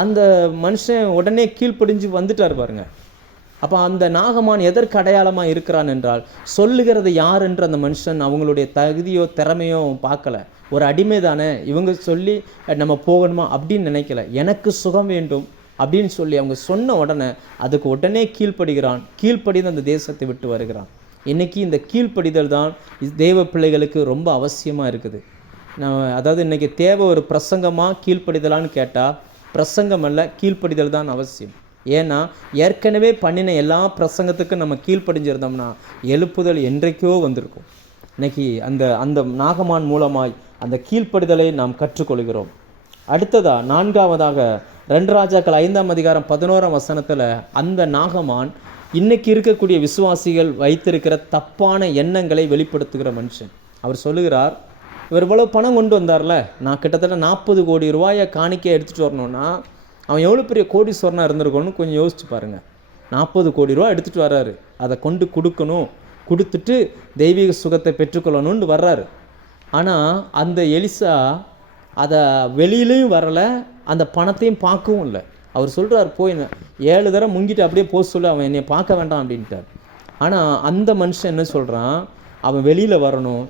அந்த மனுஷன் உடனே கீழ்ப்படிஞ்சு வந்துட்டார் பாருங்க. அப்போ அந்த நாகமான் எதற்கு அடையாளமாக இருக்கிறான் என்றால், சொல்லுகிறது யார் என்று அந்த மனுஷன் அவங்களுடைய தகுதியோ திறமையோ பார்க்கல. ஒரு அடிமை தானே, இவங்க சொல்லி நம்ம போகணுமா அப்படின்னு நினைக்கல. எனக்கு சுகம் வேண்டும் அப்படின்னு சொல்லி அவங்க சொன்ன உடனே அதுக்கு உடனே கீழ்ப்படுகிறான். கீழ்ப்படிந்து அந்த தேசத்தை விட்டு வருகிறான். இன்றைக்கி இந்த கீழ்ப்படிதல் தான் தேவ பிள்ளைகளுக்கு ரொம்ப அவசியமாக இருக்குது. அதாவது இன்றைக்கி தேவை ஒரு பிரசங்கமாக கீழ்ப்படிதலான்னு கேட்டால் பிரசங்கம் அல்ல, கீழ்ப்படிதல் தான் அவசியம். ஏன்னா ஏற்கனவே பண்ணின எல்லா பிரசங்கத்துக்கும் நம்ம கீழ்ப்படிஞ்சிருந்தோம்னா எழுப்புதல் என்றைக்கோ வந்திருக்கும். இன்றைக்கி அந்த நாகமான் மூலமாய் அந்த கீழ்ப்படிதலை நாம் கற்றுக்கொள்கிறோம். அடுத்ததாக 4ஆவதாக 2 ராஜாக்கள் 5ஆம் அதிகாரம் 11ஆம் வசனத்தில் அந்த நாகமான் இன்றைக்கி இருக்கக்கூடிய விசுவாசிகள் வைத்திருக்கிற தப்பான எண்ணங்களை வெளிப்படுத்துகிற மனுஷன். அவர் சொல்லுகிறார், இவர் இவ்வளோ பணம் கொண்டு வந்தார்ல, நான் கிட்டத்தட்ட 40 கோடி ரூபாயை காணிக்கை எடுத்துகிட்டு வரணும்னா அவன் எவ்வளோ பெரிய கோடீஸ்வரனாக இருந்திருக்கணும்னு கொஞ்சம் யோசிச்சு பாருங்கள். 40 கோடி ரூபா எடுத்துகிட்டு வர்றாரு, அதை கொண்டு கொடுக்கணும், கொடுத்துட்டு தெய்வீக சுகத்தை பெற்றுக்கொள்ளணும்னு வர்றாரு. ஆனால் அந்த எலிசா அதை வெளியிலையும் வரலை, அந்த பணத்தையும் பார்க்கவும் இல்லை. அவர் சொல்கிறார், போய் 7 தடவை முங்கிட்டு அப்படியே போக சொல்லு, அவன் என்னை பார்க்க வேண்டாம் அப்படின்ட்டார். ஆனால் அந்த மனுஷன் என்ன சொல்கிறான், அவன் வெளியில் வரணும்.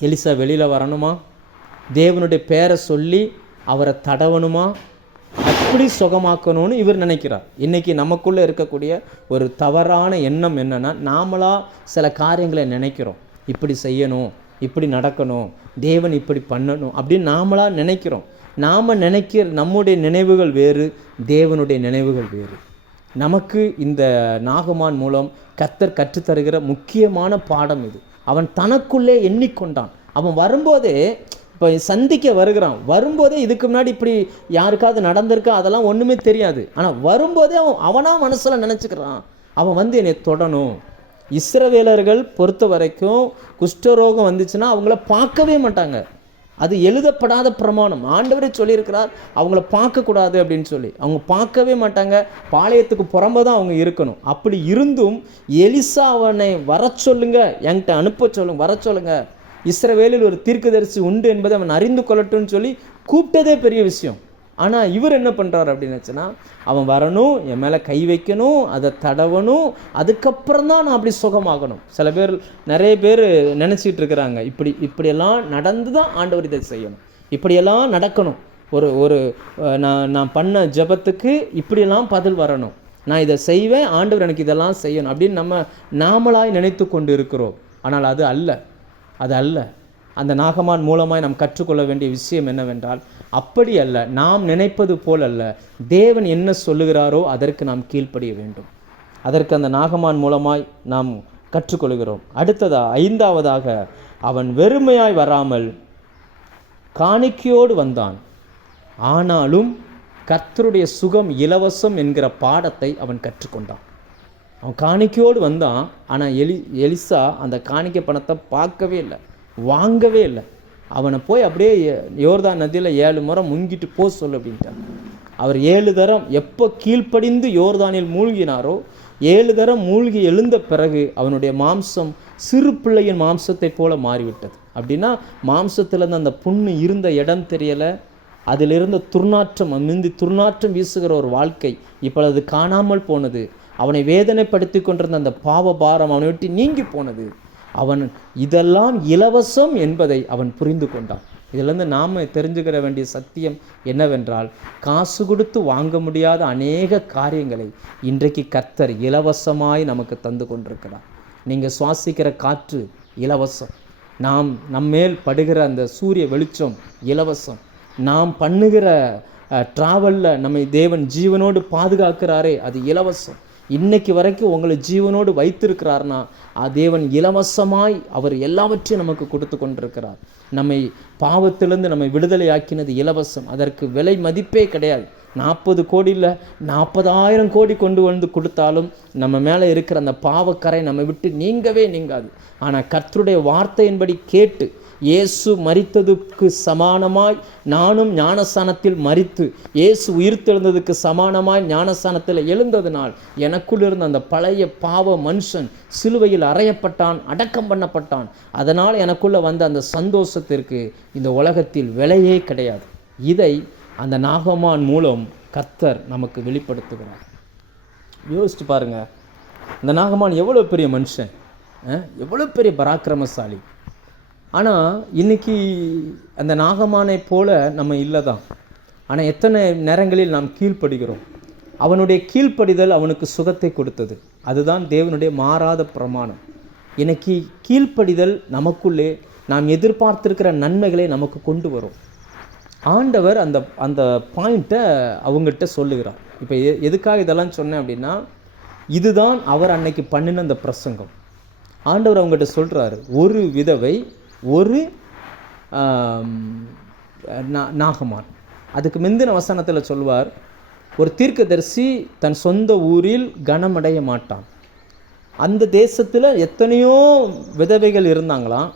எலிசா வெளியில் வரணுமா, தேவனுடைய பேரை சொல்லி அவரை தடவணுமா, அப்படி சுகமாக்கணும்னு இவர் நினைக்கிறார். இன்றைக்கி நமக்குள்ளே இருக்கக்கூடிய ஒரு தவறான எண்ணம் என்னென்னா, நாமளாக சில காரியங்களை நினைக்கிறோம், இப்படி செய்யணும், இப்படி நடக்கணும், தேவன் இப்படி பண்ணணும் அப்படின்னு நாமளாக நினைக்கிறோம். நாம் நினைக்கிற நம்முடைய நினைவுகள் வேறு, தேவனுடைய நினைவுகள் வேறு. நமக்கு இந்த நாகமான் மூலம் கர்த்தர் கற்றுத்தருகிற முக்கியமான பாடம் இது. அவன் தனக்குள்ளே எண்ணிக்கொண்டான். அவன் வரும்போதே, இப்போ சந்திக்க வரும்போதே இதுக்கு முன்னாடி இப்படி யாருக்காவது நடந்திருக்கா அதெல்லாம் ஒன்றுமே தெரியாது. ஆனால் வரும்போதே அவனாக மனசில் நினச்சிக்கிறான், அவன் வந்து என்னை தொடணும். இஸ்ரவேலர்கள் பொறுத்த வரைக்கும் குஷ்டரோகம் வந்துச்சுன்னா அவங்கள பார்க்கவே மாட்டாங்க. அது எழுதப்படாத பிரமாணம். ஆண்டவரே சொல்லியிருக்கிறார் அவங்கள பார்க்கக்கூடாது அப்படின்னு சொல்லி. அவங்க பார்க்கவே மாட்டாங்க, பாளையத்துக்கு புறம்பே தான் அவங்க இருக்கணும். அப்படி இருந்தும் எலிசா அவனை வர சொல்லுங்க, என்கிட்ட அனுப்ப சொல்லுங்க, வர சொல்லுங்க, இஸ்ரவேலில் ஒரு தீர்க்கதரிசி உண்டு என்பதை அவன் அறிந்து கொள்ளட்டும்னு சொல்லி கூப்பிட்டதே பெரிய விஷயம். ஆனால் இவர் என்ன பண்ணுறாரு அப்படின்னுச்சுன்னா, அவன் வரணும், என் மேலே கை வைக்கணும், அதை தடவணும், அதுக்கப்புறம் தான் நான் அப்படி சுகமாகணும். சில பேர், நிறைய பேர் நினச்சிக்கிட்டு இருக்கிறாங்க, இப்படியெல்லாம் நடந்து தான் ஆண்டவர் இதை செய்யணும், இப்படியெல்லாம் நடக்கணும், ஒரு நான் பண்ண ஜெபத்துக்கு இப்படியெல்லாம் பதில் வரணும், நான் இதை செய்வேன், ஆண்டவர் எனக்கு இதெல்லாம் செய்யணும் அப்படின்னு நாமளாய் நினைத்து கொண்டு இருக்கிறோம். ஆனால் அது அல்ல. அந்த நாகமான் மூலமாய் நாம் கற்றுக்கொள்ள வேண்டிய விஷயம் என்னவென்றால், அப்படி அல்ல, நாம் நினைப்பது போல் அல்ல. தேவன் என்ன சொல்லுகிறாரோ அதற்கு நாம் கீழ்ப்படிய வேண்டும். அதற்கு அந்த நாகமான் மூலமாய் நாம் கற்றுக்கொள்கிறோம். அடுத்ததா 5ஆவதாக, அவன் வெறுமையாய் வராமல் காணிக்கையோடு வந்தான், ஆனாலும் கர்த்தருடைய சுகம் இலவசம் என்கிற பாடத்தை அவன் கற்றுக்கொண்டான். அவன் காணிக்கையோடு வந்தான், ஆனால் எலிசா அந்த காணிக்கை பணத்தை பார்க்கவே இல்லை, வாங்கவே இல்லை. அவனை போய் அப்படியே யோர்தான் நதியில் 7 முறை முங்கிட்டு போ சொல்லு அப்படின்ட்டார். அவர் 7 தரம் எப்போ கீழ்ப்படிந்து யோர்தானில் மூழ்கினாரோ, 7 தரம் மூழ்கி எழுந்த பிறகு அவனுடைய மாம்சம் சிறு பிள்ளையின் மாம்சத்தை போல மாறிவிட்டது. அப்படின்னா மாம்சத்திலேருந்து அந்த புண்ணு இருந்த இடம் தெரியலை, அதிலிருந்த துர்நாற்றம், முந்தி துர்நாற்றம் வீசுகிற ஒரு வாழ்க்கை இப்பொழுது காணாமல் போனது. அவனை வேதனைப்படுத்தி கொண்டிருந்த அந்த பாவ பாரம் அவனை விட்டு நீங்கி போனது. அவன் இதெல்லாம் இலவசம் என்பதை அவன் புரிந்து கொண்டான். இதிலேருந்து நாம் தெரிஞ்சுக்கிற வேண்டிய சத்தியம் என்னவென்றால், காசு கொடுத்து வாங்க முடியாத அநேக காரியங்களை இன்றைக்கு கர்த்தர் இலவசமாய் நமக்கு தந்து கொண்டிருக்கிறார். நீங்கள் சுவாசிக்கிற காற்று இலவசம், நம்மேல் படுகிற அந்த சூரிய வெளிச்சம் இலவசம், நாம் பண்ணுகிற ட்ராவலில் நம்மை தேவன் ஜீவனோடு பாதுகாக்கிறாரே அது இலவசம். இன்னைக்கு வரைக்கும் உங்களை ஜீவனோடு வைத்திருக்கிறார்னா தேவன் இலவசமாய் அவர் எல்லாவற்றையும் நமக்கு கொடுத்து கொண்டிருக்கிறார். நம்மை பாவத்திலிருந்து நம்மை விடுதலையாக்கினது இலவசம். அதற்கு விலை மதிப்பே கிடையாது. 40 கோடியில் 40,000 கோடி கொண்டு வந்து கொடுத்தாலும் நம்ம மேலே இருக்கிற அந்த பாவக்கரை நம்ம விட்டு நீங்கவே நீங்காது. ஆனால் கர்த்தருடைய வார்த்தையின்படி கேட்டு இயேசு மரித்ததுக்கு சமானமாய் நானும் ஞானஸ்தானத்தில் மரித்து இயேசு உயிர்த்தெழுந்ததுக்கு சமானமாய் ஞானஸ்தானத்தில் எழுந்ததினால் எனக்குள் இருந்த அந்த பழைய பாவ மனுஷன் சிலுவையில் அறையப்பட்டான், அடக்கம் பண்ணப்பட்டான். அதனால் எனக்குள்ளே வந்த அந்த சந்தோஷத்திற்கு இந்த உலகத்தில் விலையே கிடையாது. இதை அந்த நாகமான் மூலம் கர்த்தர் நமக்கு வெளிப்படுத்துகிறார். யோசிச்சு பாருங்கள், இந்த நாகமான் எவ்வளோ பெரிய மனுஷன், எவ்வளோ பெரிய பராக்கிரமசாலி. ஆனால் இன்றைக்கி அந்த நாகமானை போல நம்ம இல்லை தான். ஆனால் எத்தனை நேரங்களில் நாம் கீழ்ப்படுகிறோம். அவனுடைய கீழ்ப்படிதல் அவனுக்கு சுகத்தை கொடுத்தது. அதுதான் தேவனுடைய மாறாத பிரமாணம். இன்னைக்கு கீழ்ப்படிதல் நமக்குள்ளே நாம் எதிர்பார்த்திருக்கிற நன்மைகளை நமக்கு கொண்டு வரும். ஆண்டவர் அந்த பாயிண்ட்டை அவங்ககிட்ட சொல்லுகிறார். இப்போ எதுக்காக இதெல்லாம் சொன்னேன் அப்படின்னா, இதுதான் அவர் அன்னைக்கு பண்ணின அந்த பிரசங்கம். ஆண்டவர் அவங்ககிட்ட சொல்கிறாரு, ஒரு விதவை, ஒரு நாகமான். அதுக்கு முந்தின வசனத்தில் சொல்வார், ஒரு தீர்க்கதரிசி தன் சொந்த ஊரில் கனமடைய மாட்டான். அந்த தேசத்தில் எத்தனையோ விதவைகள் இருந்தாங்களாம்.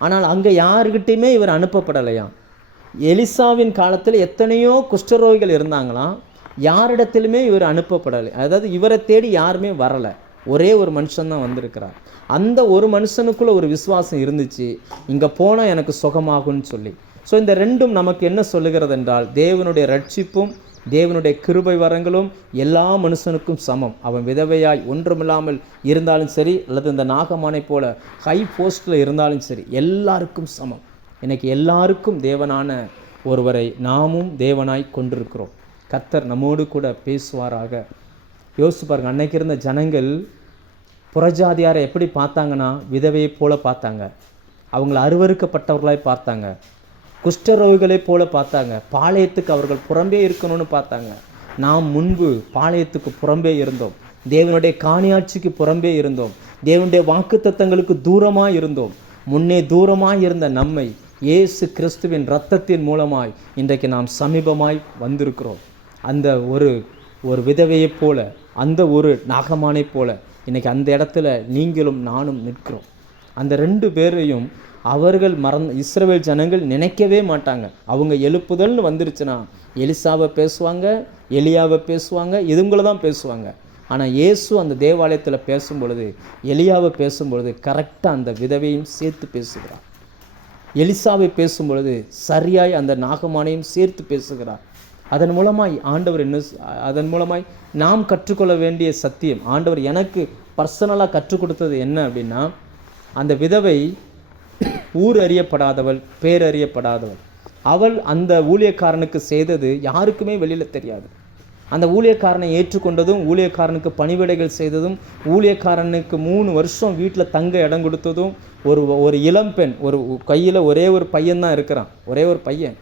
ஆனால் அங்கே யாருக்கிட்டையுமே இவர் அனுப்பப்படலையாம். எலிசாவின் காலத்தில் எத்தனையோ குஷ்டரோகிகள் இருந்தாங்களாம். யாரிடத்திலுமே இவர் அனுப்பப்படலை. அதாவது இவரை தேடி யாருமே வரலை. ஒரே ஒரு மனுஷன்தான் வந்திருக்கிறார். அந்த ஒரு மனுஷனுக்குள்ளே ஒரு விசுவாசம் இருந்துச்சு, இங்கே போனால் எனக்கு சுகமாகும்னு சொல்லி. ஸோ இந்த ரெண்டும் நமக்கு என்ன சொல்லுகிறது என்றால், தேவனுடைய ரட்சிப்பும் தேவனுடைய கிருபை வரங்களும் எல்லா மனுஷனுக்கும் சமம். அவன் விதவையாய் ஒன்றுமில்லாமல் இருந்தாலும் சரி, அல்லது இந்த நாகமானை போல ஹை போஸ்டில் இருந்தாலும் சரி, எல்லாருக்கும் சமம். இன்னைக்கு எல்லாருக்கும் தேவனான ஒருவரை நாமும் தேவனாய் கொண்டிருக்கிறோம். கர்த்தர் நம்மோடு கூட பேசுவாராக. யோசிச்சு பாருங்கள், அன்னைக்கு இருந்த ஜனங்கள் புறஜாதியாரை எப்படி பார்த்தாங்கன்னா, விதவையை போல பார்த்தாங்க. அவங்கள அருவருக்கப்பட்டவர்களாய் பார்த்தாங்க. குஷ்டரோகிகளை போல பார்த்தாங்க. பாளையத்துக்கு அவர்கள் புறம்பே இருக்கணும்னு பார்த்தாங்க. நாம் முன்பு பாளையத்துக்கு புறம்பே இருந்தோம். தேவனுடைய காணியாட்சிக்கு புறம்பே இருந்தோம். தேவனுடைய வாக்குத்தத்தங்களுக்கு தூரமாக இருந்தோம். முன்னே தூரமாய் இருந்த நம்மை இயேசு கிறிஸ்துவின் இரத்தத்தின் மூலமாய் இன்றைக்கு நாம் சமீபமாய் வந்திருக்கிறோம். அந்த ஒரு விதவையைப் போல, அந்த ஒரு நாகமானைப் போல இன்றைக்கி அந்த இடத்துல நீங்களும் நானும் நிற்கிறோம். அந்த 2 பேரையும் அவர்கள் இஸ்ரவேல் ஜனங்கள் நினைக்கவே மாட்டாங்க. அவங்க எழுப்புதல்னு வந்துருச்சுன்னா எலிசாவை பேசுவாங்க, எலியாவை பேசுவாங்க, இதுங்களை தான் பேசுவாங்க. ஆனால் இயேசு அந்த தேவாலயத்தில் பேசும்பொழுது, எலியாவை பேசும்பொழுது கரெக்டாக அந்த விதவையும் சேர்த்து பேசுகிறார். எலிசாவை பேசும்பொழுது சரியாய் அந்த நாகமானையும் சேர்த்து பேசுகிறார். அதன் மூலமாய் நாம் கற்றுக்கொள்ள வேண்டிய சத்தியம், ஆண்டவர் எனக்கு பர்சனலாக கற்றுக் கொடுத்தது என்ன அப்படின்னா, அந்த விதவை ஊர் அறியப்படாதவள், பேரறியப்படாதவள். அவள் அந்த ஊழியக்காரனுக்கு செய்தது யாருக்குமே வெளியில் தெரியாது. அந்த ஊழியக்காரனை ஏற்றுக்கொண்டதும், ஊழியக்காரனுக்கு பணிவிடைகள் செய்ததும், ஊழியக்காரனுக்கு 3 வருஷம் வீட்டில் தங்க இடம் கொடுத்ததும், ஒரு இளம்பெண், ஒரு கையில் ஒரே ஒரு பையன்தான் இருக்கிறான், ஒரே ஒரு பையன்,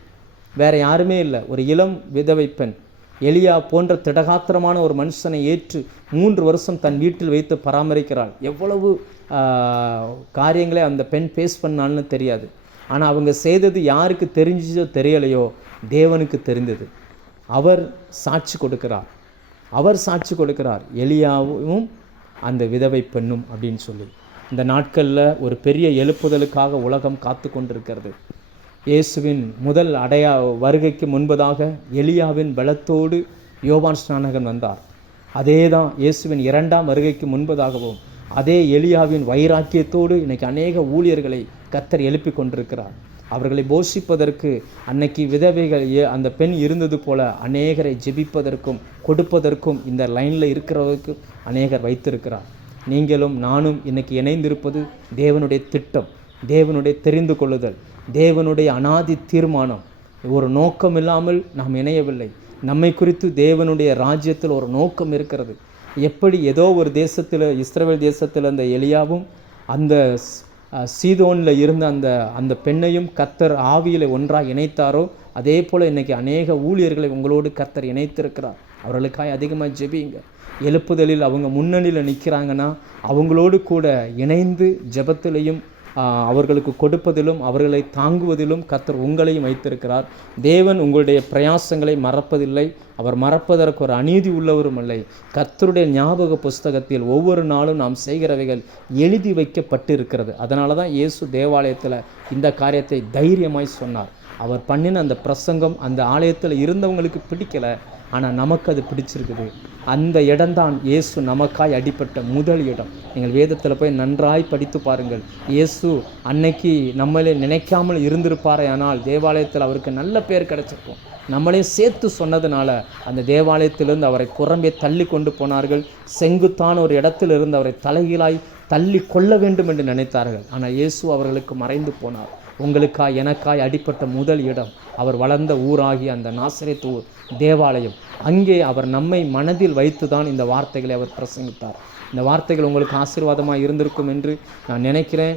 வேறு யாருமே இல்லை, ஒரு இளம் விதவை பெண். எலியா போன்ற திடகாத்திரமான ஒரு மனுஷனை ஏற்று 3 வருஷம் தன் வீட்டில் வைத்து பராமரிக்கிறாள். எவ்வளவு காரியங்களை அந்த பெண் ஃபேஸ் பண்ணான்னு தெரியாது. ஆனால் அவங்க செய்தது யாருக்கு தெரிஞ்சோ தெரியலையோ, தேவனுக்கு தெரிந்தது. அவர் சாட்சி கொடுக்கிறார், எலியாவும் அந்த விதவை பெண்ணும் அப்படின்னு சொல்லி. இந்த நாட்களில் ஒரு பெரிய எழுப்புதலுக்காக உலகம் காத்து கொண்டிருக்கிறது. இயேசுவின் முதல் வருகைக்கு முன்பதாக எலியாவின் பலத்தோடு யோவான் ஸ்நானகன் வந்தார். அதே தான் இயேசுவின் 2ஆம் வருகைக்கு முன்பதாகவும் அதே எலியாவின் வைராக்கியத்தோடு இன்றைக்கி அநேக ஊழியர்களை கர்த்தர் எழுப்பி கொண்டிருக்கிறார். அவர்களை போஷிப்பதற்கு அன்னைக்கு விதவைகள் அந்த பெண் இருந்தது போல அநேகரை ஜெபிப்பதற்கும் கொடுப்பதற்கும் இந்த லைனில் இருக்கிறவருக்கு அநேகர் வைத்திருக்கிறார். நீங்களும் நானும் இன்னைக்கு இணைந்திருப்பது தேவனுடைய திட்டம். தேவனுடைய தெரிந்து கொள்ளுதல், தேவனுடைய அனாதி தீர்மானம். ஒரு நோக்கம் இல்லாமல் நாம் இணையவில்லை. நம்மை குறித்து தேவனுடைய ராஜ்யத்தில் ஒரு நோக்கம் இருக்கிறது. எப்படி ஏதோ ஒரு தேசத்தில், இஸ்ரவேல் தேசத்தில் அந்த எலியாவும் அந்த சீதோனில் இருந்த அந்த பெண்ணையும் கர்த்தர் ஆவியில் ஒன்றாக இணைத்தாரோ, அதே போல் இன்றைக்கி அநேக ஊழியர்களை உங்களோடு கர்த்தர் இணைத்திருக்கிறார். அவர்களுக்காக அதிகமாக ஜெபிங்க. எழுப்புதலில் அவங்க முன்னணியில் நிற்கிறாங்கன்னா அவங்களோடு கூட இணைந்து ஜெபத்திலையும் அவர்களுக்கு கொடுப்பதிலும் அவர்களை தாங்குவதிலும் கர்த்தர் உங்களையும் வைத்திருக்கிறார். தேவன் உங்களுடைய பிரயாசங்களை மறப்பதில்லை. அவர் மறப்பதற்கு ஒரு அநீதி உள்ளவரும் இல்லை. கர்த்தருடைய ஞாபக புஸ்தகத்தில் ஒவ்வொரு நாளும் நாம் செய்கிறவைகள் எழுதி வைக்கப்பட்டு இருக்கிறது. அதனால தான் இயேசு தேவாலயத்தில் இந்த காரியத்தை தைரியமாய் சொன்னார். அவர் பண்ணின அந்த பிரசங்கம் அந்த ஆலயத்தில் இருந்தவங்களுக்கு பிடிக்கலை, ஆனால் நமக்கு அது பிடிச்சிருக்குது. அந்த இடம்தான் இயேசு நமக்காய் அடிப்பட்ட முதல் இடம். நீங்கள் வேதத்தில் போய் நன்றாய் படித்து பாருங்கள். இயேசு அன்னைக்கு நம்மளே நினைக்காமல் இருந்திருப்பாரே, ஆனால் தேவாலயத்தில் அவருக்கு நல்ல பேர் கிடைச்சிருக்கும். நம்மளையும் சேர்த்து சொன்னதுனால அந்த தேவாலயத்திலிருந்து அவரை புறம்பே தள்ளி கொண்டு போனார்கள். செங்குத்தான ஒரு இடத்திலிருந்து அவரை தலைகீழாய் தள்ளி கொள்ள வேண்டும் என்று நினைத்தார்கள். ஆனால் இயேசு அவர்களுக்கு மறைந்து போனார். உங்களுக்காய் எனக்காய் அடிப்பட்ட முதல் இடம் அவர் வளர்ந்த ஊராகி அந்த நாசரேத் ஊர் தேவாலயம். அங்கே அவர் நம்மை மனதில் வைத்து தான் இந்த வார்த்தைகளை அவர் பிரசங்கித்தார். இந்த வார்த்தைகள் உங்களுக்கு ஆசீர்வாதமாக இருந்திருக்கும் என்று நான் நினைக்கிறேன்.